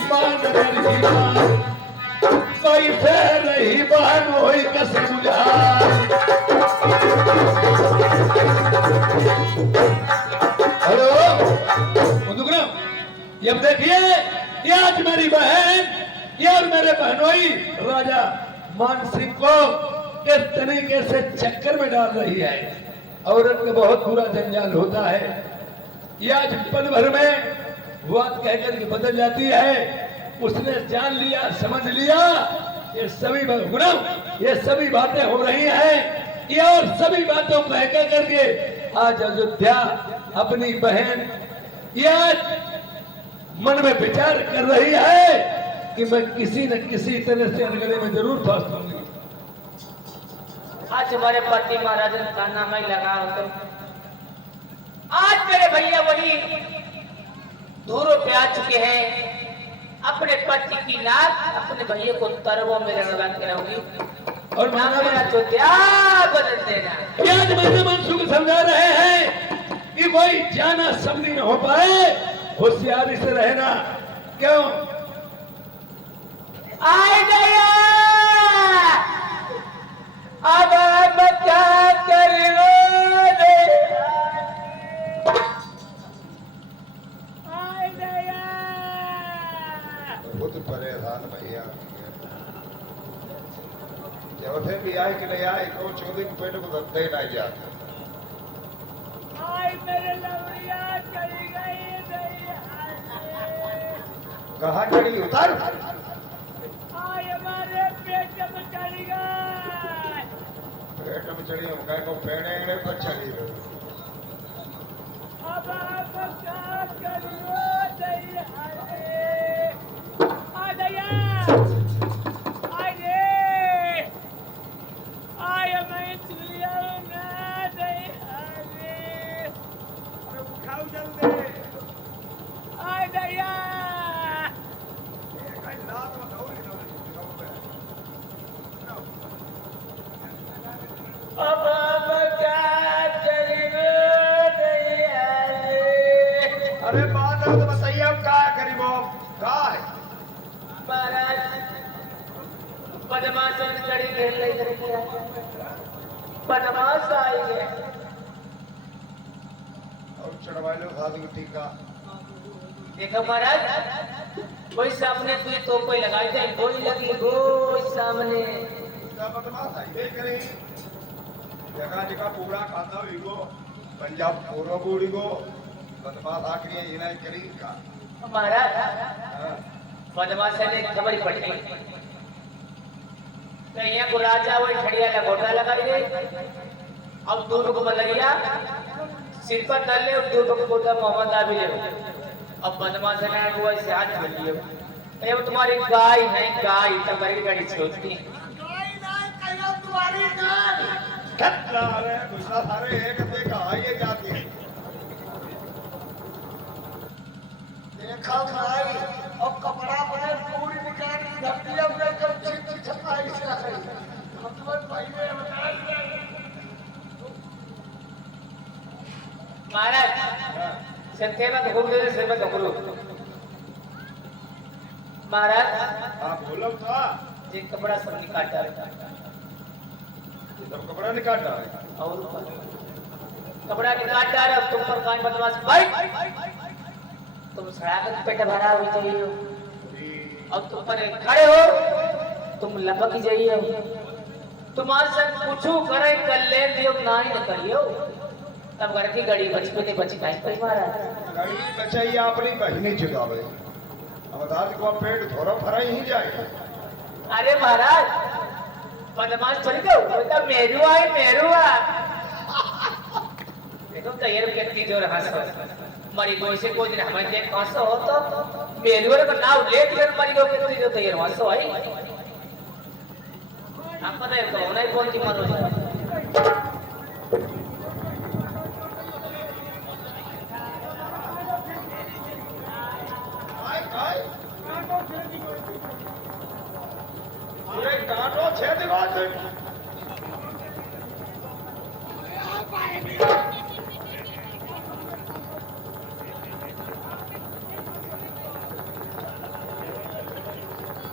मान करके मार कैसे रही बहन होई कस बुझार। हेलो बंधुग्राम ये अब देखिए ये आज मेरी बहन ये और मेरे बहनोई राजा मान सिंह को किस तरीके से चक्कर में डाल रही है। औरत का बहुत बुरा जंजाल होता है। ये आज पल भर में बात कहकर के बदल जाती है। उसने जान लिया समझ लिया ये सभी गुलाम ये सभी बातें हो रही हैं। ये और सभी बातों को कह करके आज अयोध्या अपनी बहन ये आज मन में विचार कर रही है कि मैं किसी न किसी तरह से अनगढ़े में जरूर फंस लूंगी। आज हमारे पति महाराज ने ताना मैं लगा तो आज मेरे भैया वही दूरों पे आ चुके हैं। अपने पति की नाक अपने भैया को तरबों में लगा के रहूंगी और ना मेरा अयोध्या बदल देना। आज मैंने मनसुख समझा रहे हैं कि कोई जाना समझी न हो पाए होशियारी से रहना। क्यों आए गया अब क्या करो बहुत परेशान भैया जब भी आए कि नहीं आए तो 24 को पेट को दे ना जाते। कहाँ चढ़ी उतर पेट में चढ़ी हम कह को पेड़े पर चढ़ी अरे बात है तो बताइए अब क्या करीब क्या है। महाराज बदमाश लड़ी घेर ले करके बदमाश आई है और चढ़वा लो साधु टीका। देखो महाराज वही सामने कोई तो कोई लगाई थे गोई लगी गो सामने उसका बदमाश आई नहीं करें जगह जगह पूरा खाता हुई पंजाब पूरा बूढ़ी गो बदमाश आखिरी ये नहीं करी का। महाराज हाँ। बदमाश ने खबर पड़ गई कहीं को राजा वही खड़िया लगोटा लगाई गई। अब दूर को बदल गया सिर पर डाल ले और दूर को बोलता मोहम्मद आबी ले। अब बदमाश ने वो ऐसे हाथ जोड़ लिए ये तुम्हारी गाय है गाय तुम्हारी गाड़ी छोड़ती खतरा है गुस्सा सारे एक देखा ये जाती है देखा भाई और कपड़ा बने पूरी निकाल की धरती अपने जब चित छपाई से रखे मतलब भाई ने बताया महाराज संते में घूम दे से में घबरू महाराज आप बोलो था ये कपड़ा सब निकाल डाला जब कपड़ा निकाल डाला और कपड़ा निकाल डाला तुम पर कान बदमाश भाई तुम सड़ागत पेट भरा हुई चाहिए और तुम पर खड़े हो तुम लपक जाइए तुम्हारे संग पूछू करे कर ले दियो ना ही न करियो तब घर की गड़ी बचपे ने बची काहे पे मारा गाड़ी बचाई अपनी बहनी चुकावे अवतार को पेट थोड़ा भरा ही जाए। अरे महाराज बदमाश चली दो बेटा मेरू आए मेरू आ देखो तैयार व्यक्ति जो रहा सब मरी को से कोई दिन हमें देख कौन हो तो मेरू रे नाव लेट कर मरी को कितनी जो तैयार वहां से आई हम पता है कौन है कौन की मरो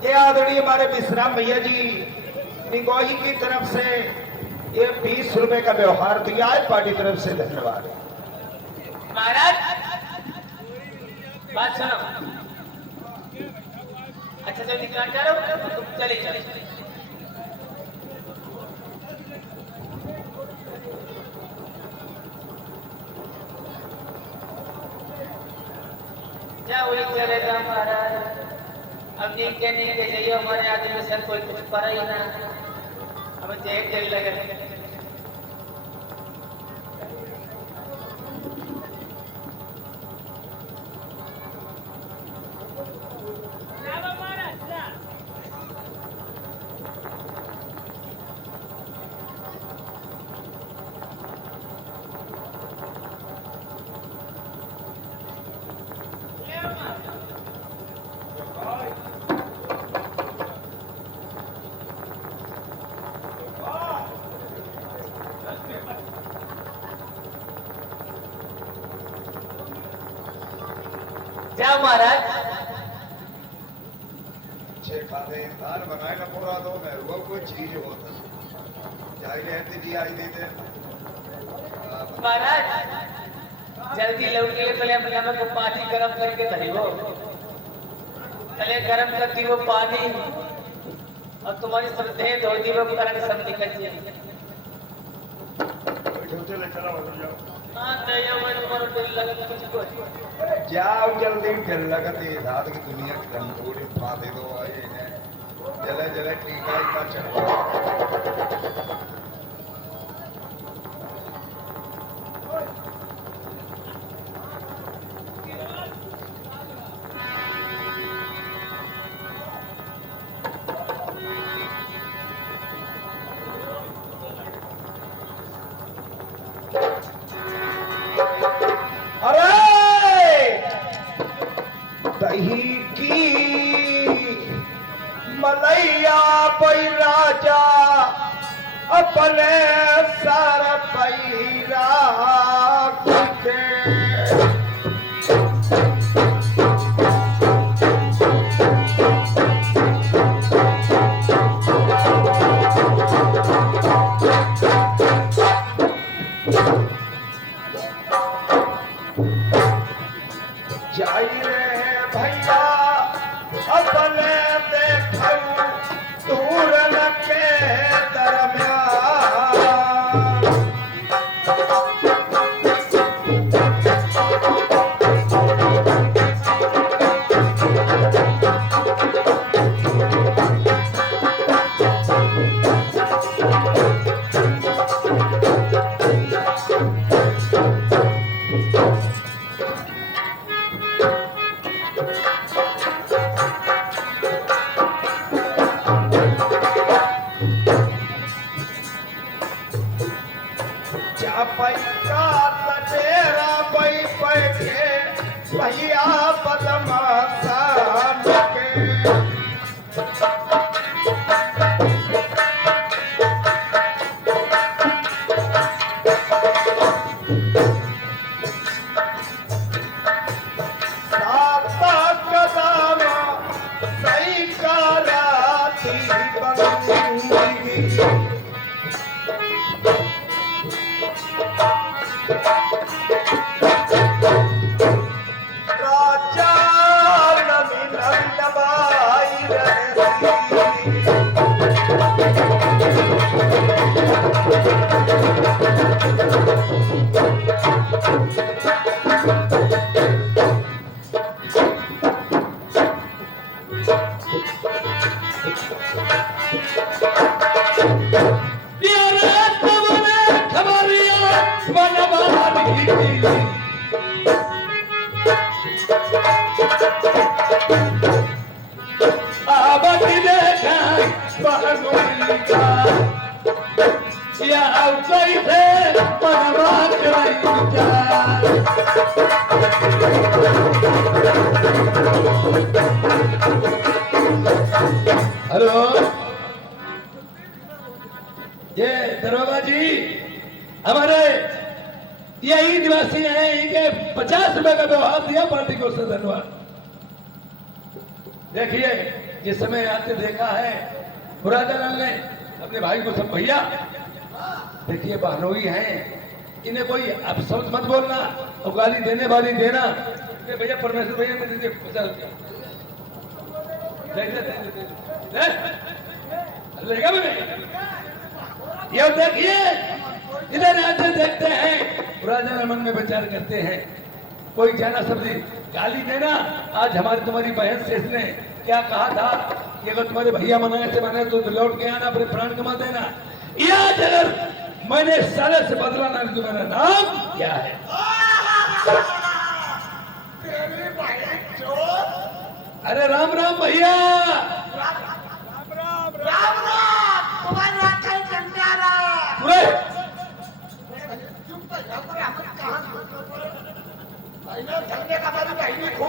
ये आदरणीय हमारे विश्राम भैया जी निगोही की तरफ से ये 20 रुपए का व्यवहार दिया है, पार्टी तरफ से धन्यवाद। महाराज बात सुनो। अच्छा जो निकाल जा रहा हो तुम चले चले जा वही चलेगा महाराज। अब ये कहने के जाइए हमारे आदमी में से कोई कुछ करा ही ना, अब जेब जेब लगे। क्या महाराज अच्छे खाते दाल बनाए ना पूरा दो मैं वो कोई चीज होता जाई रहती जी आई देते महाराज जल्दी लौट के पहले अपने नमक को पानी गरम करके धरी हो, पहले गरम करती वो पानी और तुम्हारी सब देह धो दी वो करके सब निकल जाए। चले चला बदल जाओ हाँ दया मेरे ऊपर दिल लगा तुझको जाओ जल्दी फिर लगती रात की दुनिया की दम थोड़ी पा दे दो आए ने जले जले टीका का चढ़ो दही की मलैया पई राजा अपने सर पैरा के जाई रे भैया अपने देखऊ दूर लगे दरमियान पैसा तेरा पै पैके भैया बदमाशा के भैया अब कैसे मनवा कराई विचार। हेलो, ये दरोगा जी हमारे यही निवासी हैं, इनके 50 रुपए का व्यवहार दिया पार्टी को, उससे धन्यवाद। देखिए जिस समय आते देखा है मुरादालाल ने अपने भाई को सब भैया, देखिए बहनोई हैं, इन्हें कोई अब शब्द मत बोलना और गाली देने वाली देना। भैया परमेश्वर भैया ने दीजिए 50 रुपया लेगा मैंने। ये देखिए इधर आते देखते हैं राजा मन में विचार करते हैं, कोई जाना सब्जी गाली देना। आज हमारी तुम्हारी बहन से इसने क्या कहा था कि अगर तुम्हारे भैया मनाए से मनाए तो लौट के आना, अपने प्राण कमा देना। या अगर मैंने साले से बदला ना, तुम्हारा नाम क्या है? अरे राम राम भैया।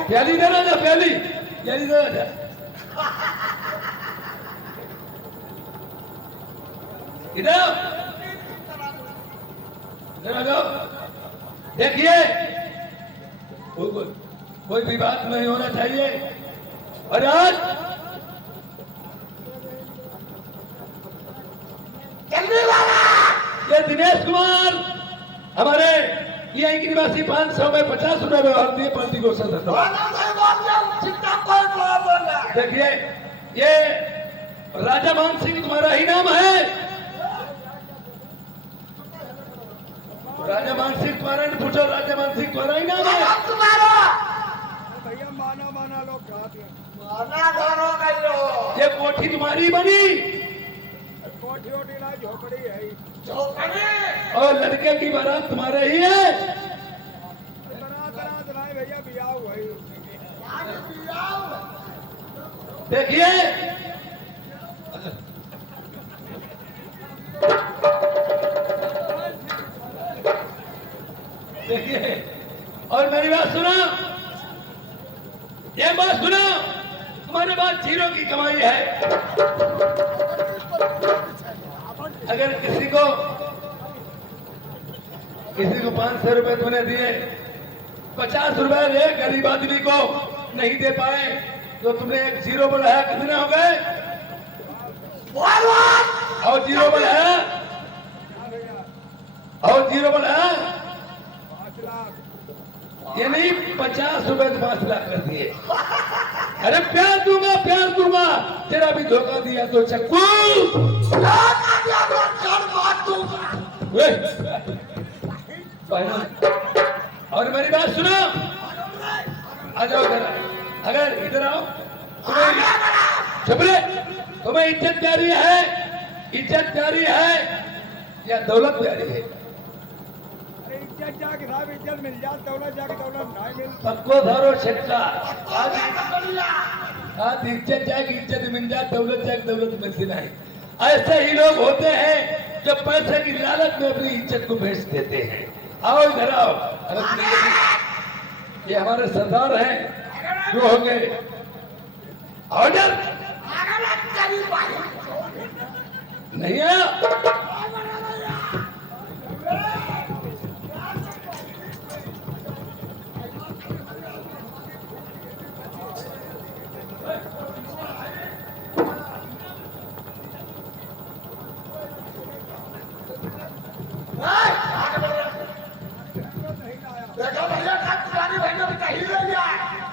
प्याली देना जा, प्याली प्याली देना जा। इधर देखिए कोई विवाद नहीं होना चाहिए। और आज ये दिनेश कुमार हमारे ये निवासी 500 में 50 रुपए व्यवहार दिए पार्टी को सदस्य। देखिए ये राजा मान सिंह तुम्हारा ही नाम है। राजा मान सिंह तुम्हारा ने पूछो, राजा मान सिंह तुम्हारा ही नाम है। भैया माना लोग ये कोठी तुम्हारी बनी कोठी ओठी ना झोपड़ी है, और लड़के की बारात तुम्हारे ही है। बरात नहीं भैया बियाह हुआ ही। देखिए देखिए और मेरी बात सुनो, ये बात सुनो, तुम्हारे पास जीरो की कमाई है। अगर किसी को 500 रुपए तुमने दिए, 50 रुपए ले गरीब आदमी को नहीं दे पाए तो तुमने एक जीरो बढ़ाया, कितने हो गए? और जीरो बढ़ाया, और जीरो बढ़ाया, 5 लाख ये नहीं 50 रुपए तो 5 लाख कर दिए। अरे प्यार दूंगा, तेरा भी धोखा दिया तो चक्कू। और मेरी बात सुनो, आ जाओ इधर। अगर इधर आओ, तुम्हें इज्जत प्यारी है, इज्जत प्यारी है या दौलत प्यारी है? अरे इज्जत जाके साहब इज्जत मिल जाए, दौलत जाके दौलत नहीं मिल। सबको धरो छक्का, आज इज्जत जाएगी इज्जत मिल जाए, दौलत जाएगी दौलत मिलती नहीं। ऐसे ही लोग होते हैं जो पैसे की लालच में अपनी इज्जत को बेच देते हैं। आओ इधर आओ। ये हमारे सरदार हैं जो होंगे ऑर्डर नहीं आया।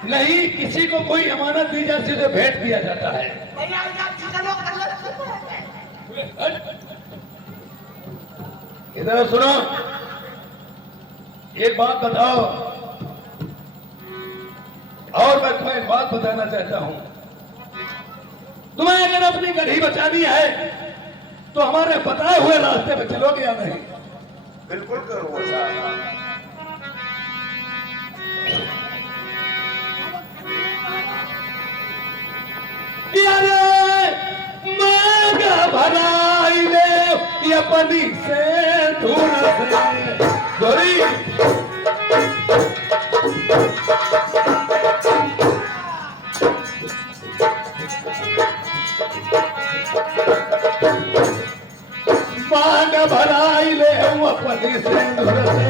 नहीं, किसी को कोई अमानत दी जाती है उसे भेंट दिया जाता है। इधर सुनो, एक बात बताओ, और मैं तुम्हें एक बात बताना चाहता हूं। तुम्हें अगर अपनी गढ़ी बचानी है तो हमारे बताए हुए रास्ते पे चलोगे या नहीं? बिल्कुल करो साहब। अरे मांगा भराई ले, ये अपनी से धूल से गोरी मान भराई ले हम अपनी से धूल से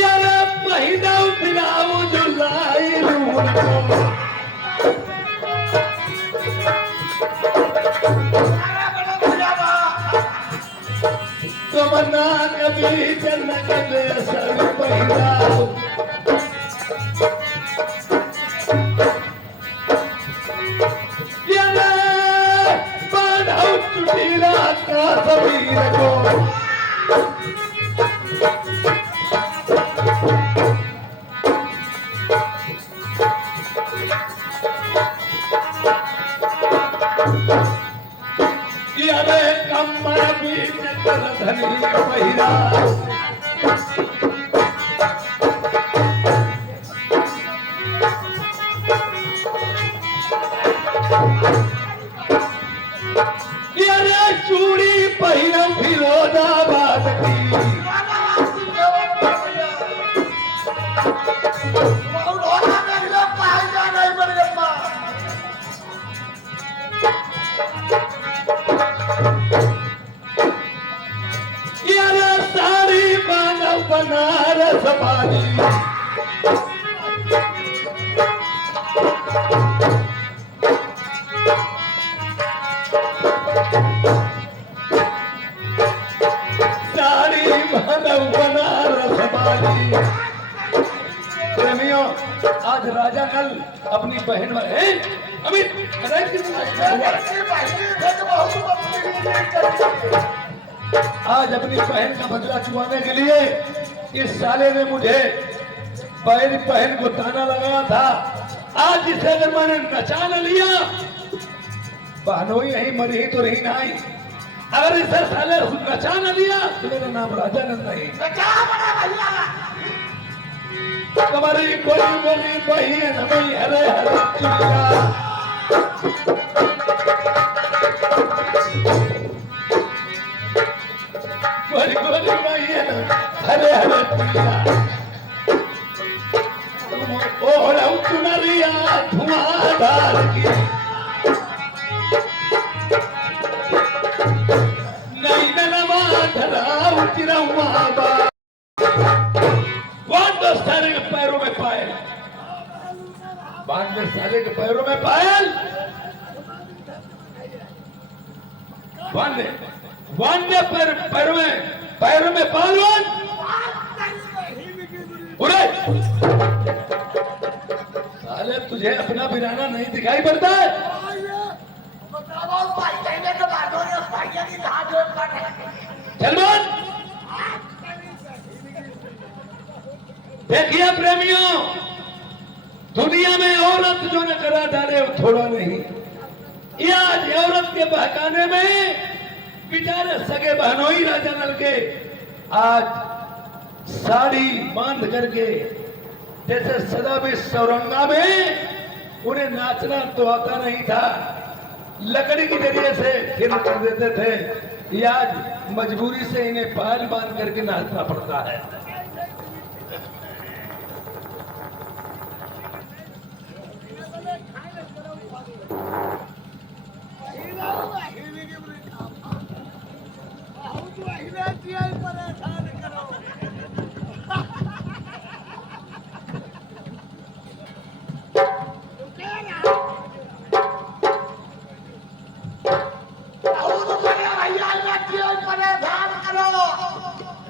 यारे महीना दिलाऊ जुलाई रूल को तमन्ना कभी जन्नत में सर पहिरा यारे बांधो चुटीला का समीर को यारे कमर बीच कर धनी पहिरा यारे चूड़ी पहिरम फिरोजाबाद की यारे साड़ी बांधव बनारस वाली साड़ी बांधव बनारस वाली प्रेमियों आज राजा कल अपनी बहन अमित आज अपनी बहन का बदला चुकाने के लिए इस साले ने मुझे बहन को ताना लगाया था। आज इसे अगर मैंने नचा न लिया बहनोई यही मरी ही तो रही नहीं। अगर इसे साले नचा न लिया तो मेरा नाम राजा नहीं। तुम्हारी कोई बोली बहन हमें हरे हरे चिड़िया गोरी गोरी बहन हरे हरे चिड़िया ओढ़ चुनरिया धुआंधार की नहीं नवा धराऊ चिरहुआ बांधो साले के पैरों में पायल बांधो साले के पैरों में पायल बांधे बांधे पैरों में पालवन उरे साले तुझे अपना बिराना नहीं दिखाई पड़ता है। चल बोल देखिए प्रेमियों दुनिया में औरत जो न करा डाले वो थोड़ा नहीं। ये आज औरत के बहकाने में बेचारे सगे बहनोई राजा नल के आज साड़ी बांध करके जैसे सदा भी सौरंगा में उन्हें नाचना तो आता नहीं था लकड़ी के जरिए से खेल कर देते थे। ये आज मजबूरी से इन्हें पायल बांध करके नाचना पड़ता है।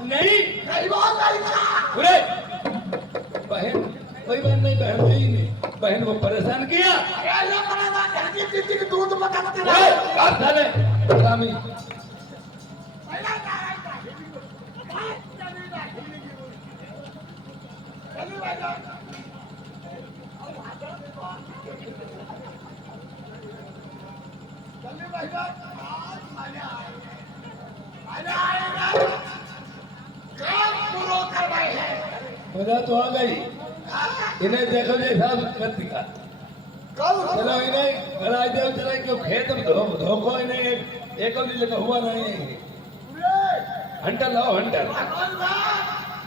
नहीं अरे बहन कोई बहन नहीं बहन नहीं बहन को परेशान किया दूध स्वामी मजा तो आ गई। इन्हें देखो जैसा कर दिखा चलो इन्हें घर दो चले क्यों खेत में धोखो इन्हें एक और लगा हुआ नहीं। हंटर लाओ, हंटर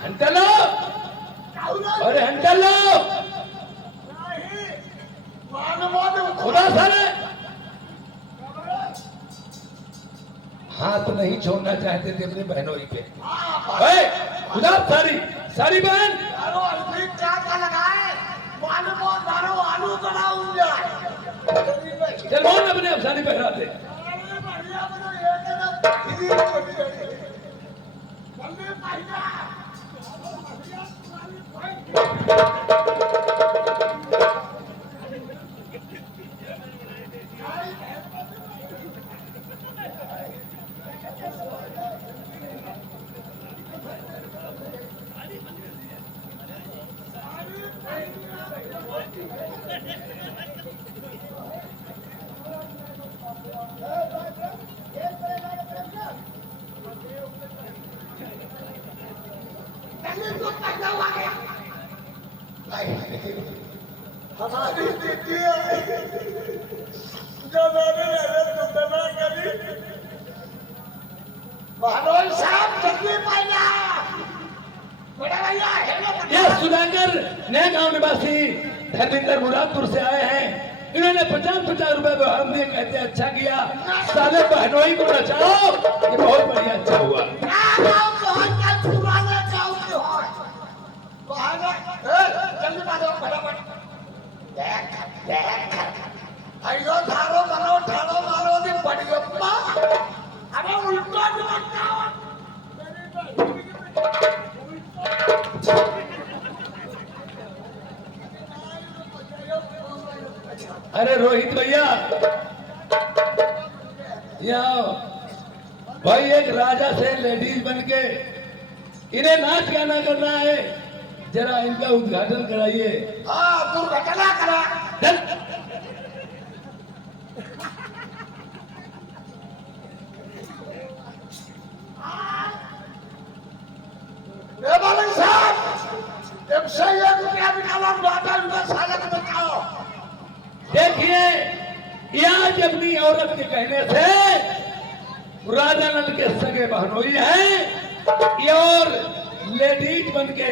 हंटर लाओ, अरे हंटर लाओ, खुदा सारे हाथ नहीं छोड़ना चाहते थे अपनी बहनों ही पे। ओए, खुदा सारी सारी बहन चल बोल अपने अफसानी पहरा दे। हमारी दीदी जो मैंने तुमने करी महाराज साहब जल्दी पाइया बड़े भैया ये सुधाकर नए गांव निवासी धर्मेंद्र मुरादपुर से आए हैं। इन्होंने 50-50 रुपए व्यवहार दिए, कहते अच्छा किया, साले बहनोई को बचाओ, ये बहुत बढ़िया अच्छा हुआ। जल्दी बाजो फटाफट अयो धारो मारो ठाड़ो मारो दी बड़ियप्पा अरे उल्टा दिमाग अरे रोहित भैया यहाँ भाई एक राजा से लेडीज बनके इन्हें नाच गाना करना है, जरा इनका उद्घाटन कराइए। हाँ दुर्घटना करा बालन साहब 101 रुपया निकालो, बाटा साले को बताओ। देखिए आज अपनी औरत के कहने से राजा नंद के सगे बहनोई हैं ये, और लेडीज बन के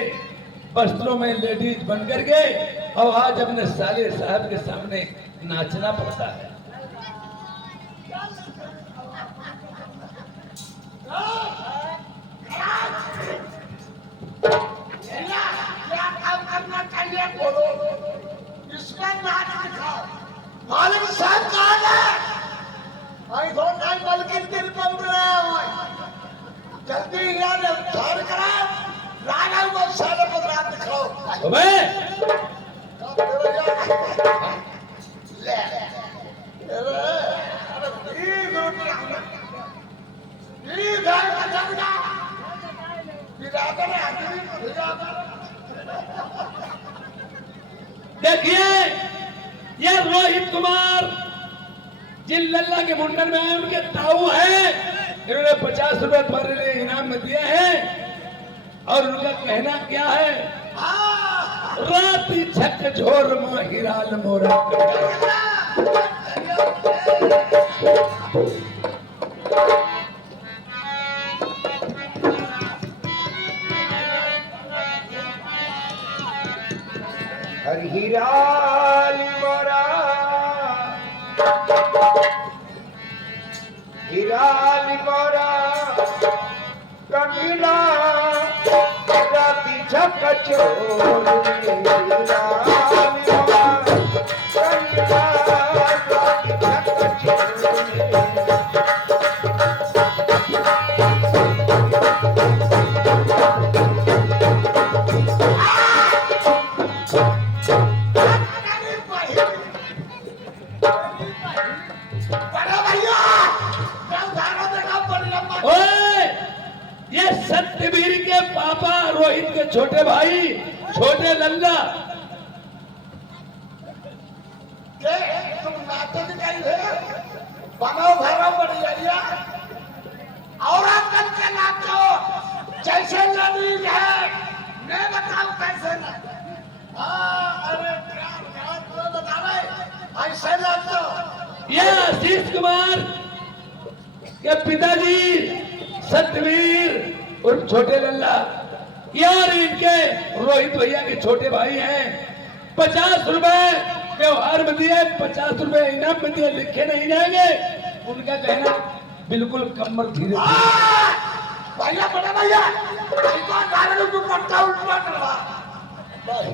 वस्त्रों में लेडीज बन करके और आज अपने साले साहब के सामने नाचना पड़ता है। क्या काम करना चाहिए बोलो, इसमें नाच दिखाओ। मालिक साहब कहाँ गए? आई डोंट नाइट बल्कि दिल बंद रहे हुए, जल्दी यहाँ उद्धार करा, राजा को साले को रात दिखाओ। देखिए ये रोहित कुमार जिन लल्ला के मुंडन में आए उनके ताऊ हैं, इन्होंने 50 रुपए तुम्हारे लिए इनाम में दिए हैं और उनका कहना क्या है, राती छक झोर मां हिराल मोरा। हिराल मोरा हिराल मोरा कमीना राती झक चोर हिराल मोरा कमीना राती झक चोर। सत्यवीर के पापा रोहित के छोटे भाई छोटे लल्ला, तुम नाचो निकाल बनाओ घरों बढ़िया और कल के नाचो जैसे लड़ीज है, मैं बताऊं कैसे ना। अरे क्या बता रहे ऐसे नाचो। ये आशीष कुमार कि पिताजी सत्यवीर और छोटे लल्ला यार इनके रोहित भैया के छोटे भाई हैं, 50 रुपए व्यवहार में दिए, 50 रुपए इनाम में दिए, लिखे नहीं जाएंगे। उनका कहना बिल्कुल कमर धीरे भैया बड़ा भैया इनको कारण तू पट्टा उल्टा करवा भाई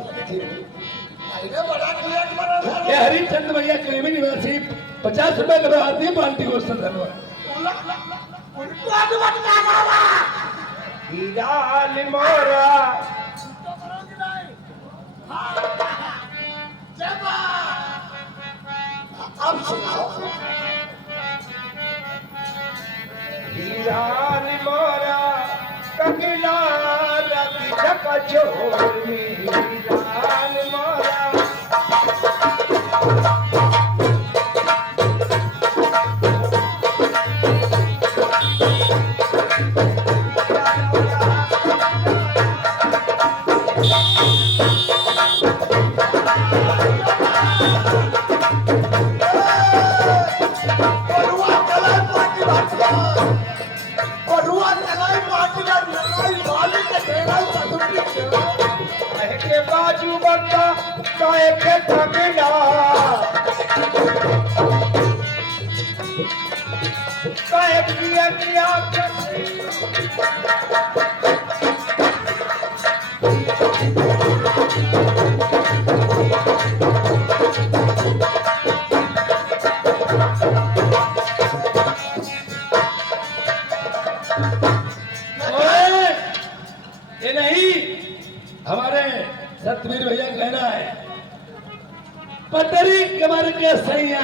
बड़ा क्लियर बड़ा ये हरिचंद भैया केवी निवासी 50 रुपए का व्यवहार दिए, बाल्टी को धन्यवाद। उनको आगे बता करवा हीराल मोरा अब सुनाओ हीराल मोरा ककिला रति झकझोरी हीराल मोरा के बाजू बंदा काहे के ठगना काहे किया ये नहीं, हमारे सतवीर भैया कहना है पटरी कमर के सैया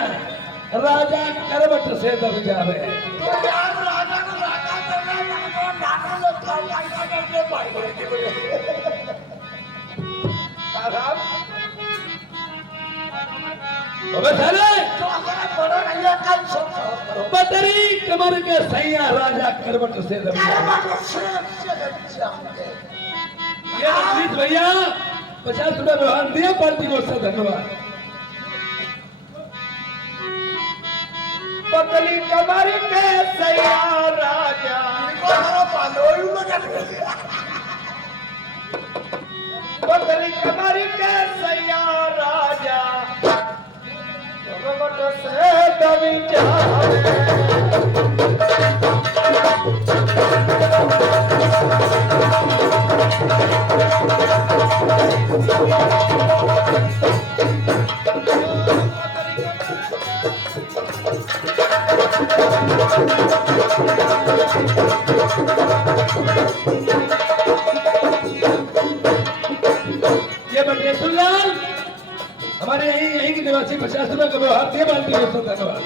राजा करवट से दब जावे। तो यार राजा को राजा करना है नाटक लगता है राजा करके भाई अबे साले तो अगर बड़ा भैया कल सोचो पटरी कमर के सैया राजा करवट से दब जावे। ये रंजीत भैया 50 रुपए व्यवहार दिए, पार्टी को से धन्यवाद। पतली कमर के सैया राजा पतली कमर के सैया राजा करवट से दब जावे। ये बंदेश्वर लाल हमारे यहीं के निवासी 50 रुपए का व्यवहार दिए, बाल्टी को से धन्यवाद।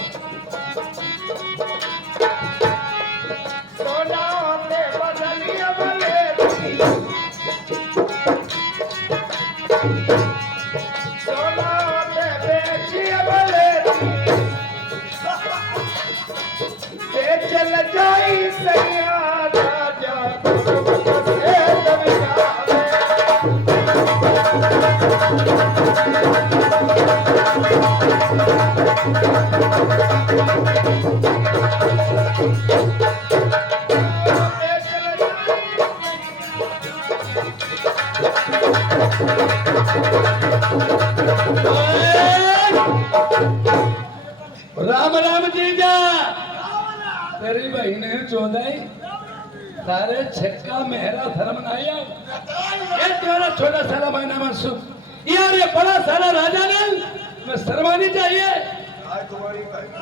सोना ने बदलिया बले सोना ने बेचिया बले बेचल जाई सैया राजा करवट से दब जावे। राम राम जीजा तेरी बहन चौधाई सारे छक्का मेहरा धर्म नहीं आओ। ये तुम्हारा छोटा सारा महीना मनसूख यार, ये बड़ा सारा राजा ने मैं शर्मानी चाहिए। आज तुम्हारी घर की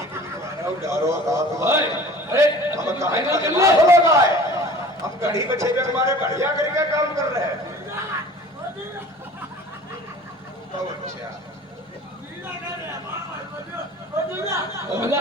डारो था ओए, अरे हम महीना कर कहाँ ले। होगा है हम गढ़ी बच्चे पे हमारे बढ़िया करके काम कर रहे हैं। तो अच्छा बोला,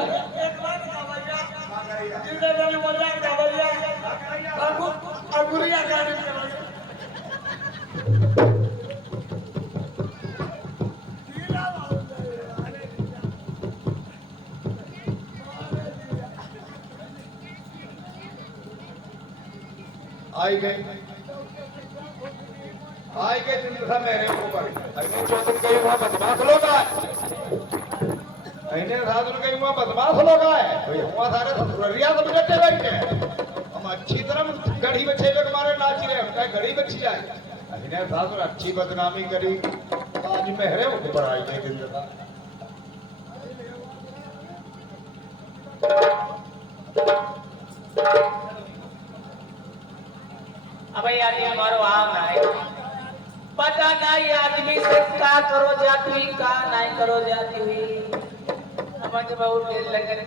आई गए दिन था मेरे ऊपर अरे चौथी गई वहां बदमाश लोग इन्हें साधु कहीं हुआ बदमाश लोग आए भाई हुआ सारे ससुरिया सब इकट्ठे बैठे हम अच्छी तरह गढ़ी में छेले के मारे नाच रहे हम कहे गढ़ी बच्ची आए इन्हें साधु अच्छी बदनामी करी आज मेहरे उठ पर आई गए दिन का अब यार हमारो आम ना है पता नहीं आदमी से का करो जाती हुई का नहीं करो जाती हुई समझ बहुत देर लगन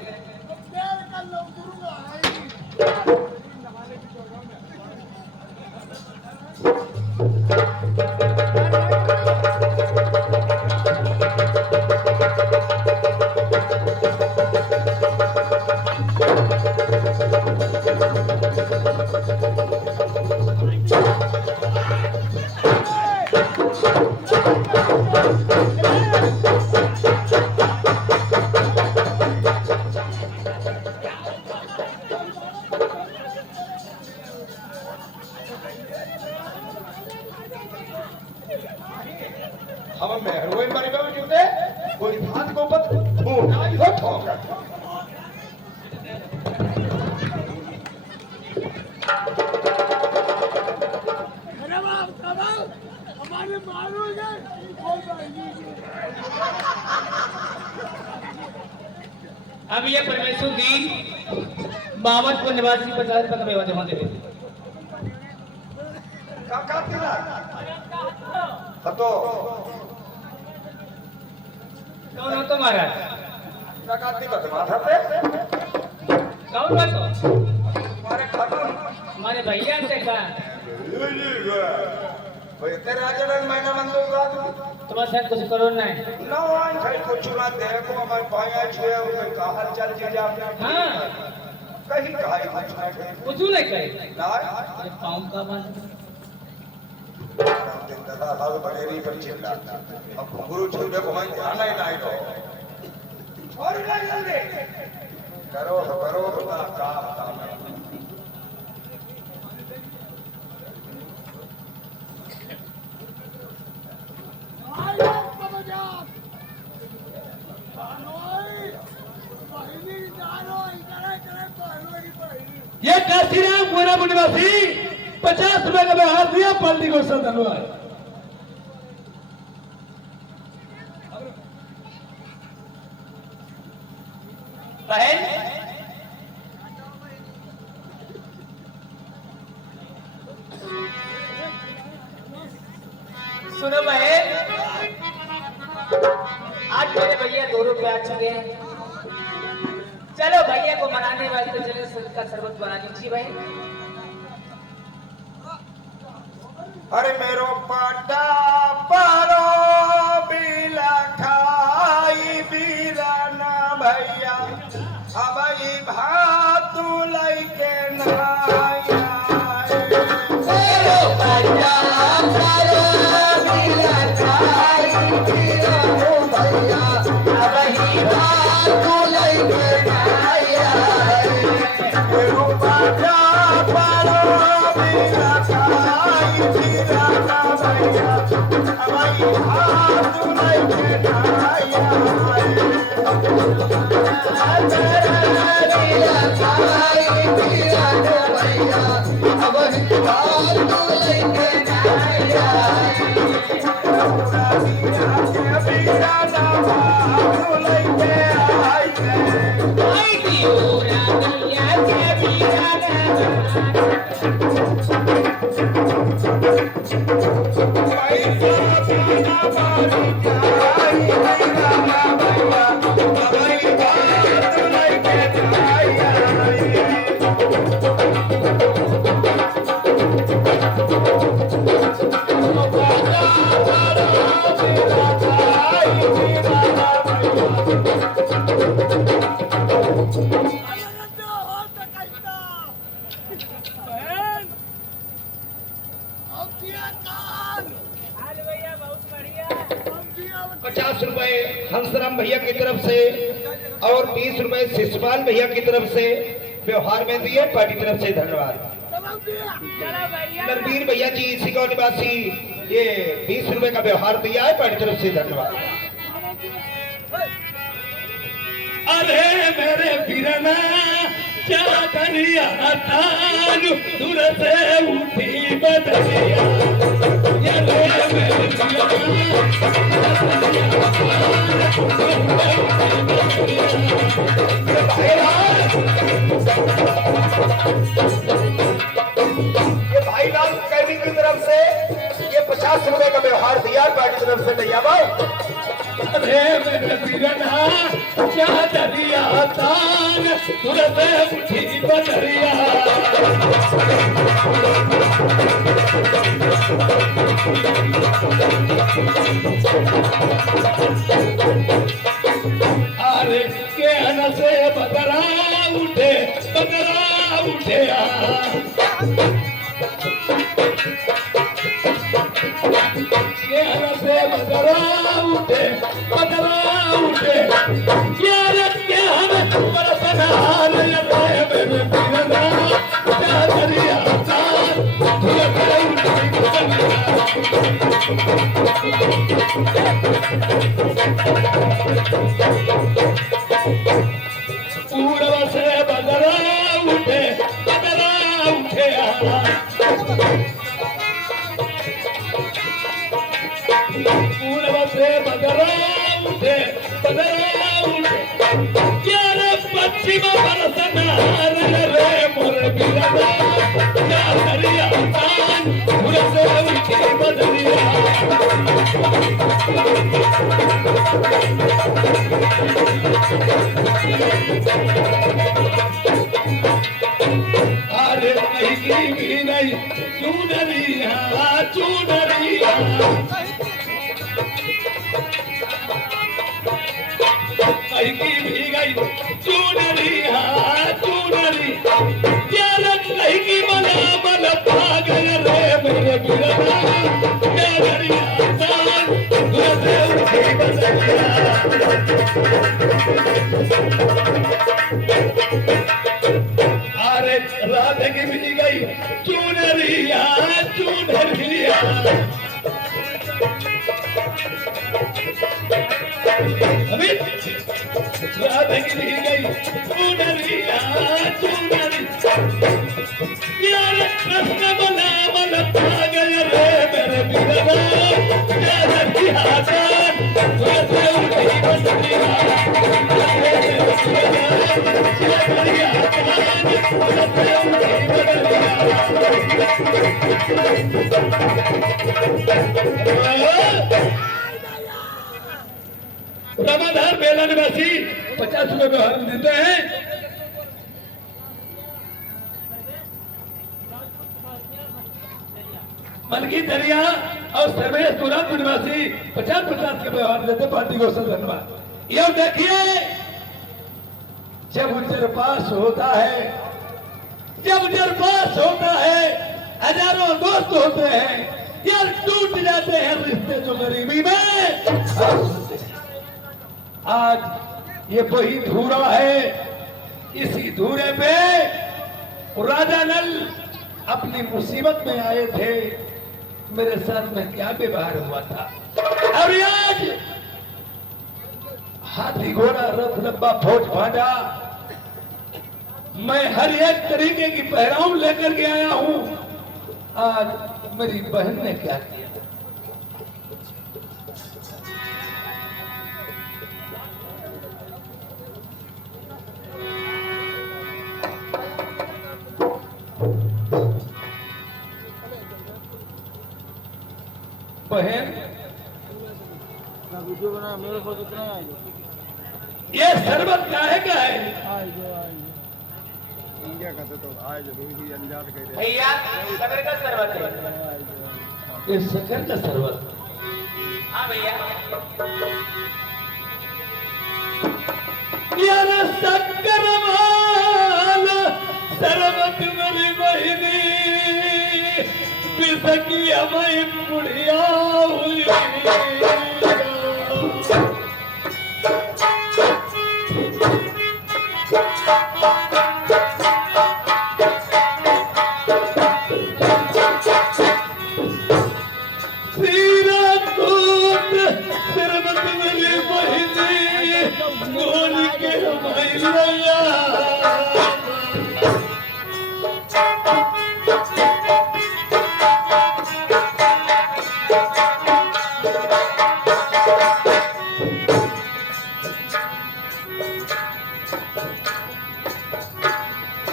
हम मेहरों मरी में जुटे कोई हाथ को पत मोटा ही हो ठोका हमारे मारोगे अब ये परमेश्वर दी बावनपुर निवासी 50 रुपए का मेवा जमा दे देते काका तेरा हतो कौन हो तो महाराज काका तेरा माथा पे कौन बात मारे खातून हमारे भैया से का भाई तेरे राजन महीना मंदो रात तुम्हारे साथ कुछ करो नहीं ना आन खाई कुछ ना देखो हमारे पाया छे उनके का हाल चाल चीज आपने हाँ कहीं कहाई कुछ ना कुछ नहीं करे ना अरे पाँव का बंद दिन दादा हाल बनेरी पर चिल्ला अब गुरु छोड़े को मैं ध्यान ही नहीं दो छोड़ ना जल्दी करो तो काम ये काशीराम गोरापुर निवासी 50 रुपए का व्यवहार दिया पलटी को सर धन्यवाद बहन सुनो बहन आज मेरे भैया 2 रुपए आ चुके हैं चलो भैया को मनाने वास्ते चले का शरबत बना दीजिए बहन अरे मेरो पाटा पारो बिला खाई बिला ना भैया अब ई भातू लइके ना हंसराम भैया की तरफ से और 20 रुपए शिशपाल भैया की तरफ से व्यवहार में दिए पार्टी तरफ से धन्यवाद नरवीर भैया जी सिगौ निवासी ये 20 रुपए का व्यवहार दिया है पार्टी तरफ से धन्यवाद अरे मेरे बिरना चादरिया तान दूर से उठी बदरिया ये रे मेरे ये भाई लाल कैदी की तरफ से ये 50 रुपए का व्यवहार दिया गाड़ी की तरफ से नहीं आवा अरे मेरे बिरना चादरिया तान दूर से उठी बदरिया अरे के हन से बदरा उठे के हन से बदरा उठे यार के हन बरसना रे मेरे बिरना चादरिया तान दूर से उठी पूर्व से बदरा उठे पूर्व से बदरा उठे यार पश्चिम बरसना रे मोर बिरना चादरिया तान दूर से उठी बदरिया अरे कहीं भी नहीं चुनरिया कहीं भी गई चुनरिया यार कहीं की मला मल भाग रे मेरे बिरना चादरिया तान दूर से उठी बदरिया अरे राधा की मिल गई चुनरिया अभी राधा की मिल गई चुनरिया यार कृष्ण बना मन भाग रे मेरे बिरना चादरिया तान दूर से उठी बदरिया रमाधार मेला निवासी 50 रुपए व्यवहार देते हैं। मनकी दरिया और सर्वेश तुरंत निवासी 50-50 के व्यवहार देते पार्टी को सब धन्यवाद। ये देखिए जब उजरपास होता है हजारों दोस्त होते हैं यार टूट जाते हैं रिश्ते जो गरीबी में। आज ये वही धूरा है, इसी धूरे पे राजा नल अपनी मुसीबत में आए थे, मेरे साथ में क्या व्यवहार हुआ था। और आज हाथी घोड़ा रथ लंबा फौज भांडा मैं हर एक तरीके की पहराव लेकर के आया हूं। आज मेरी बहन ने क्या किया, बहन वीडियो बना मेरे को कितना आएगा। ये शरबत काहे का है? इंडिया का तो आए जो भी अंजाद कह रहे भैया शक्कर का शरबत है। ये शक्कर का शरबत। हाँ भैया यार शक्कर वाला शरबत मेरी बहनी बिसकी हमें बुढ़िया हुई। शरबत मेरी बहनी गोली के चिरैया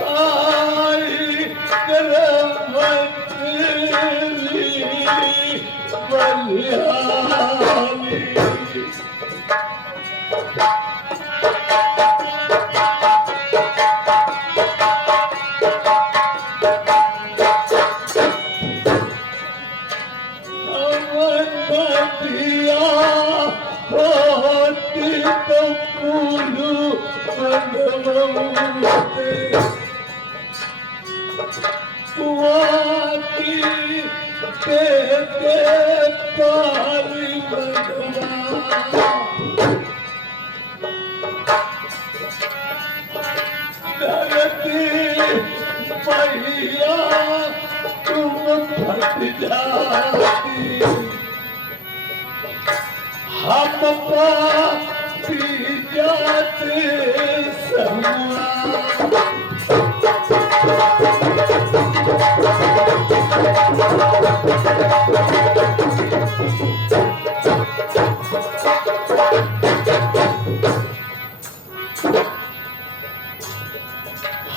आई होती तो फूलू कुआती के पारी बनवा धरती मैया तुम फट जाती हम पापी जाते सहुआ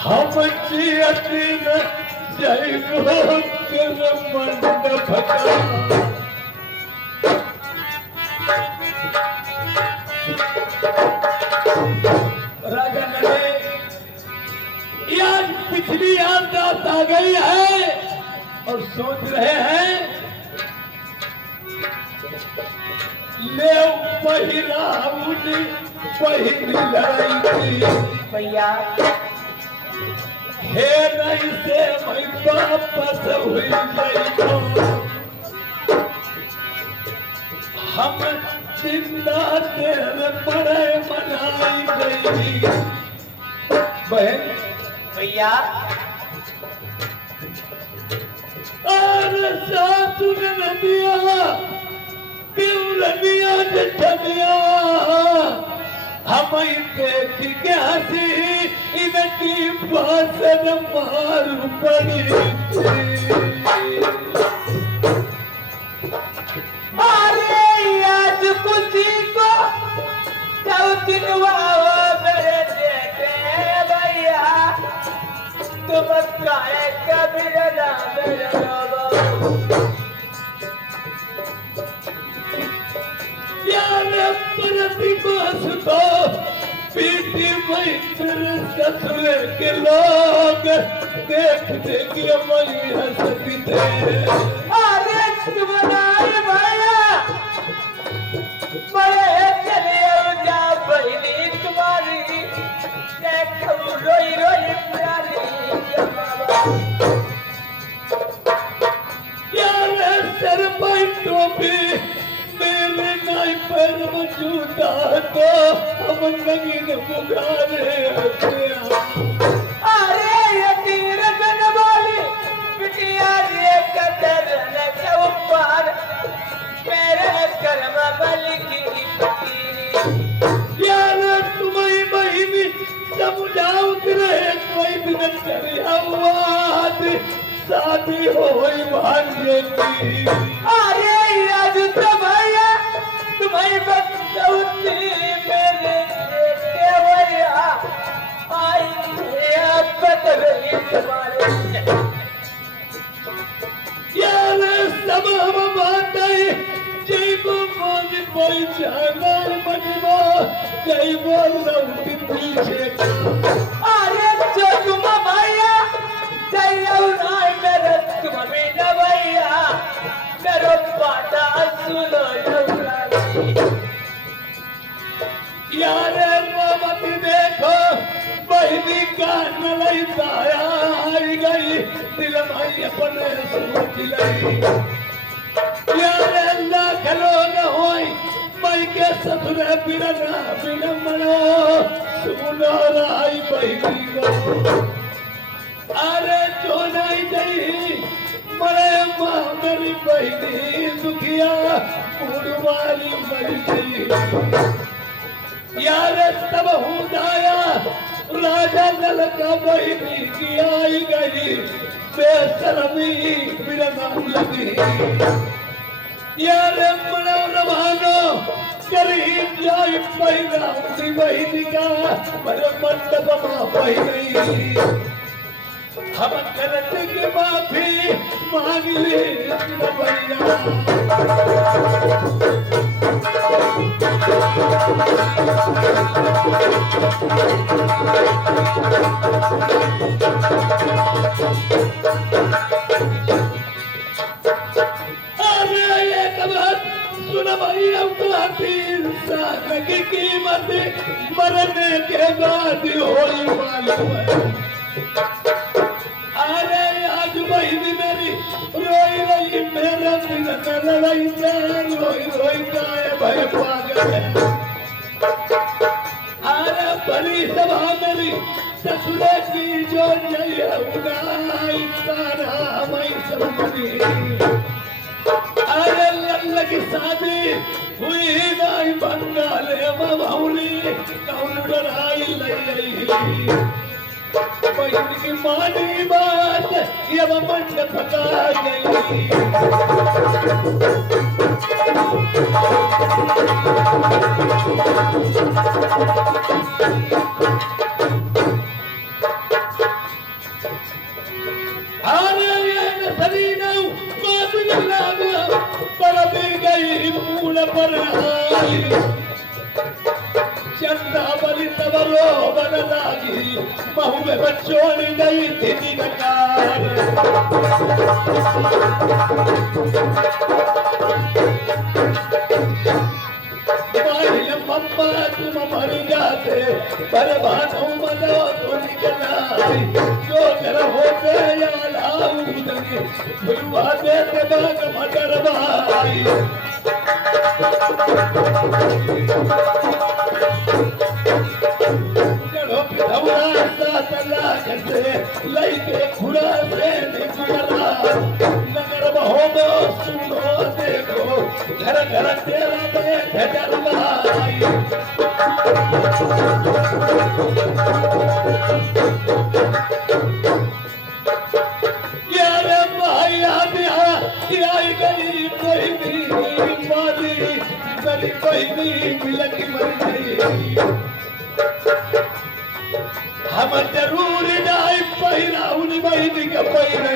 हम जियतिन जैबो तेरे मंडप का राजा नरे आज पिछली याद रात आ गई है और सोच रहे हैं ले पहिराउनी पहिली लड़ाई थी भैया हे नहीं से मैं वापस हुई नहीं हम जिंदा तेरे बड़े मनाई गई बहन भैया और सासू ने दिया क्यों रनिया जठनिया हम देख के हंसी इनकी भाषण मारू पड़ी अरे आज खुशी को दिनवाओ मेरे बेटे भैया तुम काहे कभी ना मेरे बाबा यार प्रतिमास को पीटी में तेरे ससुर के लोग देखते कि मैं हंसती थे अरे तुम्हारे भैया बड़े चले जा बहनी तुम्हारी देखो रोई रोई प्यारी यार सर पर टोपी मेरे नाई पर मौजूदा तो हम नगीन पुकारे अरे ये तीर गन वाली बिटिया ये कदर न के ऊपर मेरे कर्म बल की पतीरी यार तुम्हारी बहनी समझाओ रहे कोई दिन करे आवाज शादी हो भाग्य की अरे आज तो भैया तुम्हारी बदौती मेरे बेटे भैया आई बदली तुम्हारे यार सब हम बातें जैबो मन कोई जाना मनवा जैबो लौट पीछे अरे जो तुम भैया चाहिए नाई मेरे तुम भी न भैया मेरे पाटा सुनो यार मोमबत्ती देखो बहनी का नलई ताया आई गई दिल भाई अपने सोच लई यार अल्लाह खलो न होई मई के ससुरे बिरना बिन मनो सुनो राई बहनी को अरे जो नहीं गई मरे माँ मेरी बहनी दुखिया मुड़वारी मर गई यार तब हूँ जाया राजा नल का बहिनी की आई गई बेशर्मी मेरा नाम लगी यार मनो रवानो करीब जाई पहिना उसी बहिनी का मेरे मंडप में पहिनी हम करते के माफी मांग ली भैया सुना भाई इंसान की कीमत मरने के बाद होई मालूम अरे आज बहनी मेरी रोई रही मेरा दिल में लड़ाई में रोई रोई गाय भय पागल है अरे बड़ी सभा मेरी ससुरे की जो जय उड़ाई तारा मैं सब अरे लल्ला की शादी हुई नहीं बंगाले मौली कौन लड़ाई लई बहन की मानी बात ये मंडप पका गई गई मूल पर चंदा बली तबरो बन लागी महू में बच्चों गई थी नकार मम्मा तुम मर जाते पर भानु मनो तो निकला जो घर होते या लाऊ दंगे भुलवा देते बाग मटर भाई चलो पिधौरा साथ लागते लइके खुरा से निकला नगर बहोदो सुनो देखो घर घर तेरा बैठे दरबाई यार भाई आई गई कोई भी मारी मेरी कोई भी मिलती मर गई हम जरूर जाए पहिरा उन बहनी का पहिरी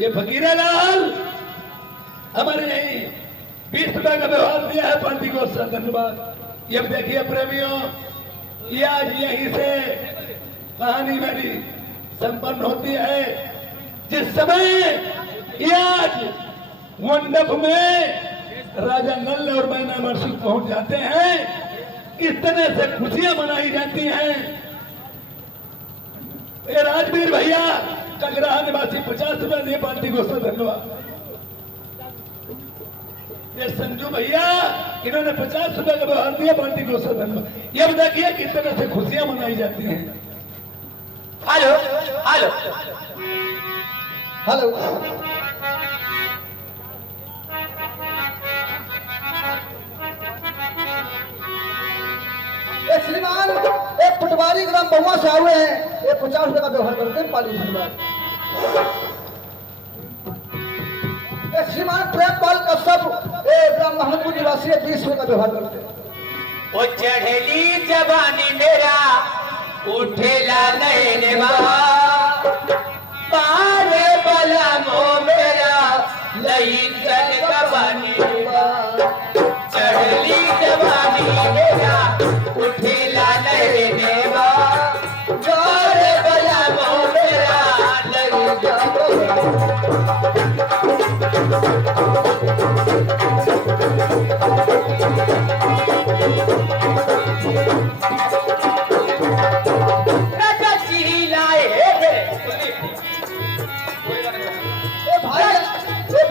ये फकीरा लाल हमारे 20 रुपए का व्यवहार दिया है पार्टी को धन्यवाद। ये देखिए प्रेमियों ये आज यहीं से कहानी मेरी संपन्न होती है जिस समय ये आज मंडप में राजा नल और मैना मरसुख पहुंच जाते हैं इस तरह से खुशियां मनाई जाती हैं। ये राजवीर भैया कगराहा निवासी 50 रुपए दिए पार्टी को धन्यवाद। ये संजू भैया इन्होंने 50 रुपए का व्यवहार दिया पार्टी को धन्यवाद। ये बताइए किस तरह से खुशियां मनाई जाती हैं। हेलो हेलो हेलो श्रीमान एक पटवारी ग्राम बहुआ से आए हैं ये 50 रुपए का व्यवहार करते हैं पाली धन्यवाद। श्रीमान प्रेमपाल कश्यप ग्राम महमदपुर निवासी 20 रुपए का व्यवहार करते हैं। ओ चढ़ली जवानी मेरा उठेला नैनवा पारे बला मो मेरा लई चल कबानी चढ़ली जवानी मेरा उठेला नैनवा पारे बला मो मेरा लई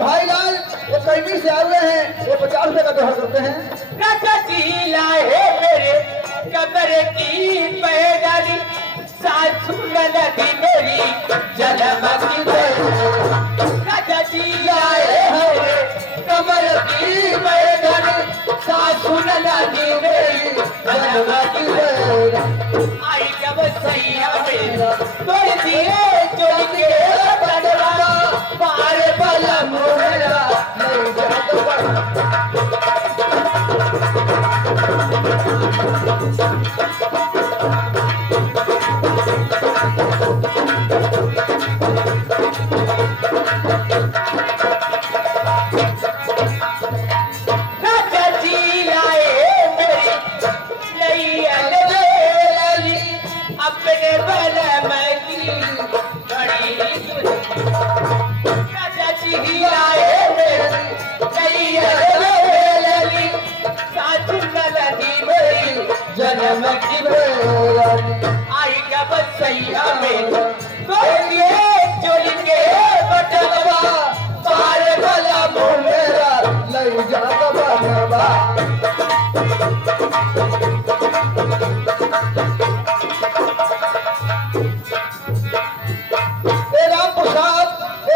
भाई लाल ये कैनी से आए हुए हैं ये 50 रुपए का व्यवहार करते हैं। लाए मेरे कब्र की पैदारी सासू नदी मेरी जन्म की राजा जी आए हैं कमर की बैठन सासु नदी मेरी जन्म की बेरा आई जब सैया मेरा तोड़ दिए चोरी के बदला पारे बला मोरा नहीं जात बा राजा जी आए मेरी नई अलवेली अपने बल में की बड़ी राजा जी आए मेरी नई अलवेली सासु नदी मेरी जन्म की बेरा आई जब सैया में तोड़िए चोरी के बटवा पार भला मेरा नहीं जात बनवा ए राम प्रसाद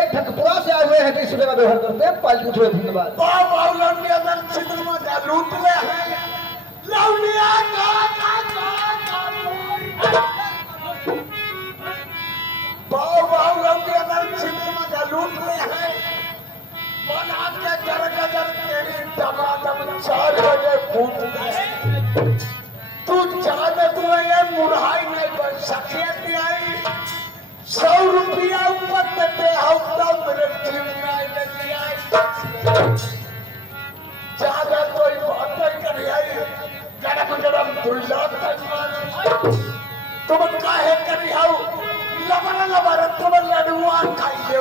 एक ठकपुरा से आए हुए हैं किसी का व्यवहार करते हैं पाल थोड़े धन्यवाद लौंडिया अगर छिद्र में जा लूट ले हैं लौंडिया का बाव लौंडिया अगर छिद्र में जा लूट ले हैं बना के जर तेरी दमादम 4 बजे फूट ले तू जाने तू ये मुरहाई नहीं बन सके आई 100 रुपया ऊपर देते हफ्ता मेरे जीव में लेके आई ज्यादा कोई बात नहीं करी आई गरम दुल्ला तुम काहे करी हाउ लबर तुम लडुआ खाई ले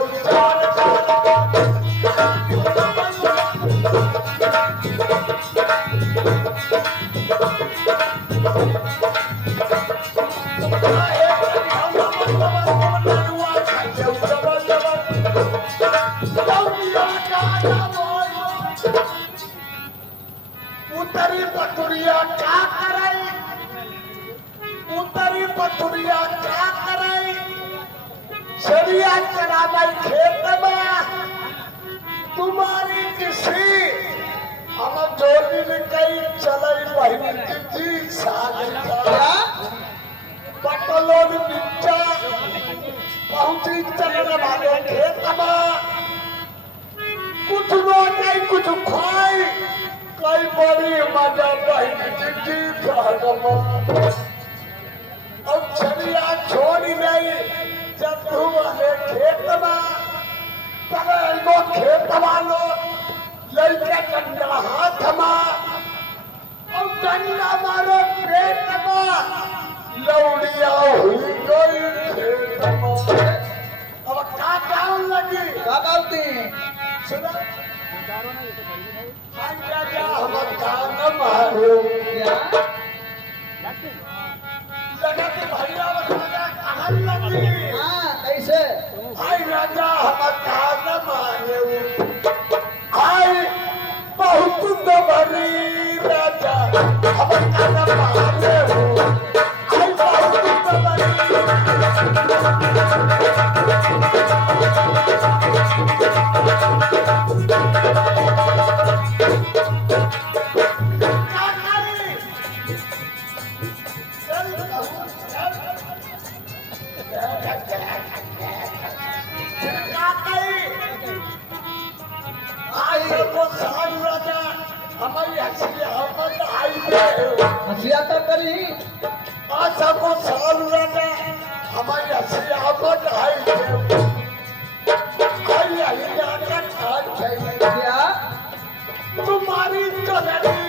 उतरी पतुरिया क्या कराई उतरी पतुरिया क्या कराई सरिया चराई खेत में तुम्हारी किसी हम जोड़ी में कई चलाई बहन की साग पटलोन नीचा पहुंची चलने वाले खेत में कुछ रोटी कुछ खाई कई बड़ी मजा बहन की भागमा अब छड़िया छोड़ी नहीं जब तू वाले खेत में तब इनको खेत वालो लड़के डंडा हाथ में अब डंडा मारो पेट में लौड़िया हुई गई खेत में अब क्या काम लगी क्या करती सुना हाय राजा हम कान मारो क्या लगा कि भैया बता कहाँ लगी हाँ कैसे हाय राजा हम कान मारो हाय बहुत बड़ी राजा हम कान मारो हाय बहुत हमारी हंसिया तो करी आशा को साल रहना हमारी हसियावत आई क्या तुम्हारी चलनी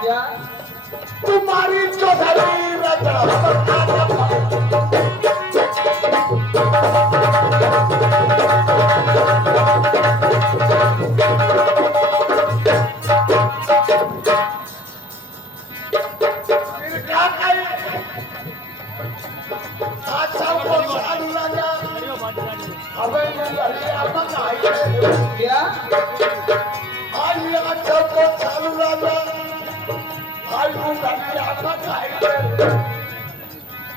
क्या तुम्हारी चौधरी राजा फिर क्या कहे आज सबको सारू राजा अबे ये लड़के अपन आए क्या आज आज सबको सारू राजा आज वो लड़के अपन आए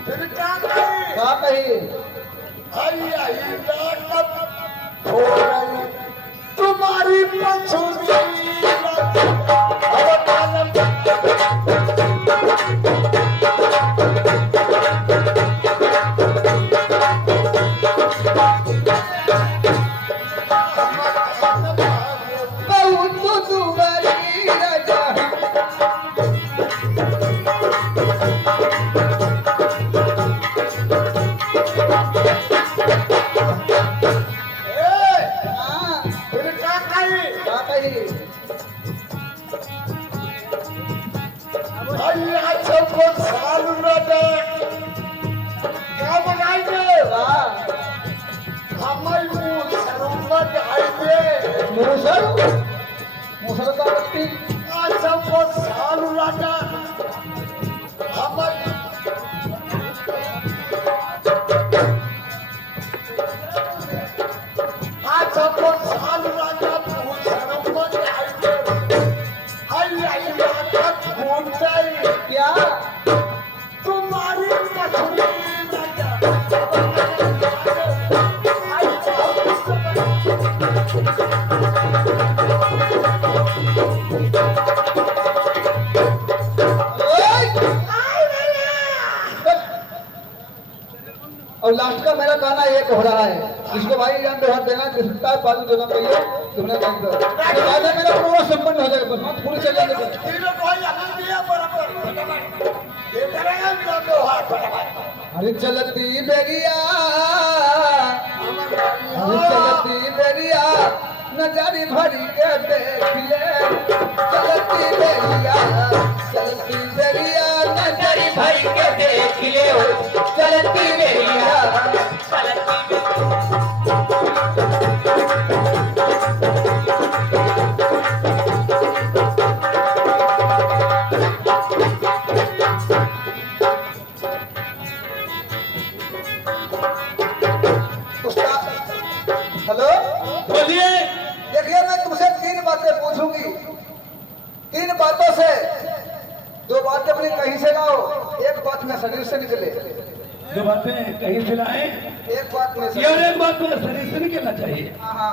फिर क्या कहे क्या कही आई आई रात हो गई तुम्हारी पछुनी अब कालम बहुत दुबरी राजा ए हाँ फिर क्या कही क्या कही आई आज सबको सालू राजा क्या बनाएंगे वाह हमारे मुंह सरोवर आएंगे मूसल मूसल का पत्ती आज सबको सालू राजा हमारे आज सबको सालू राजा मुंह सरोवर आएंगे आई आई राजा घूम गई क्या तुम्हारी मछली राजा और लास्ट का मेरा गाना एक हो रहा है जिसको भाई इनाम व्यवहार देना किसका पालू देना चाहिए तुमने काम करो तो बाद में मेरा पूरा संपन्न हो जाएगा बस मत पूरी चले जाएगा तीनों भाई अकल दिया बराबर ये करेगा मेरा व्यवहार फटाफट हरी चलती बेरिया हरी चलती बेरिया नजारी भरी के देख ले चलती बेरिया नजारी भरी के देख ले चलती बेरिया हेलो बोलिए। देखिए मैं तुमसे तीन बातें पूछूंगी तीन बातों से दो बातें अपनी कहीं से लाओ एक बात में शरीर से निकले जो बातें कहीं से लाए एक बात में यार एक बात में शरीर से निकलना चाहिए हाँ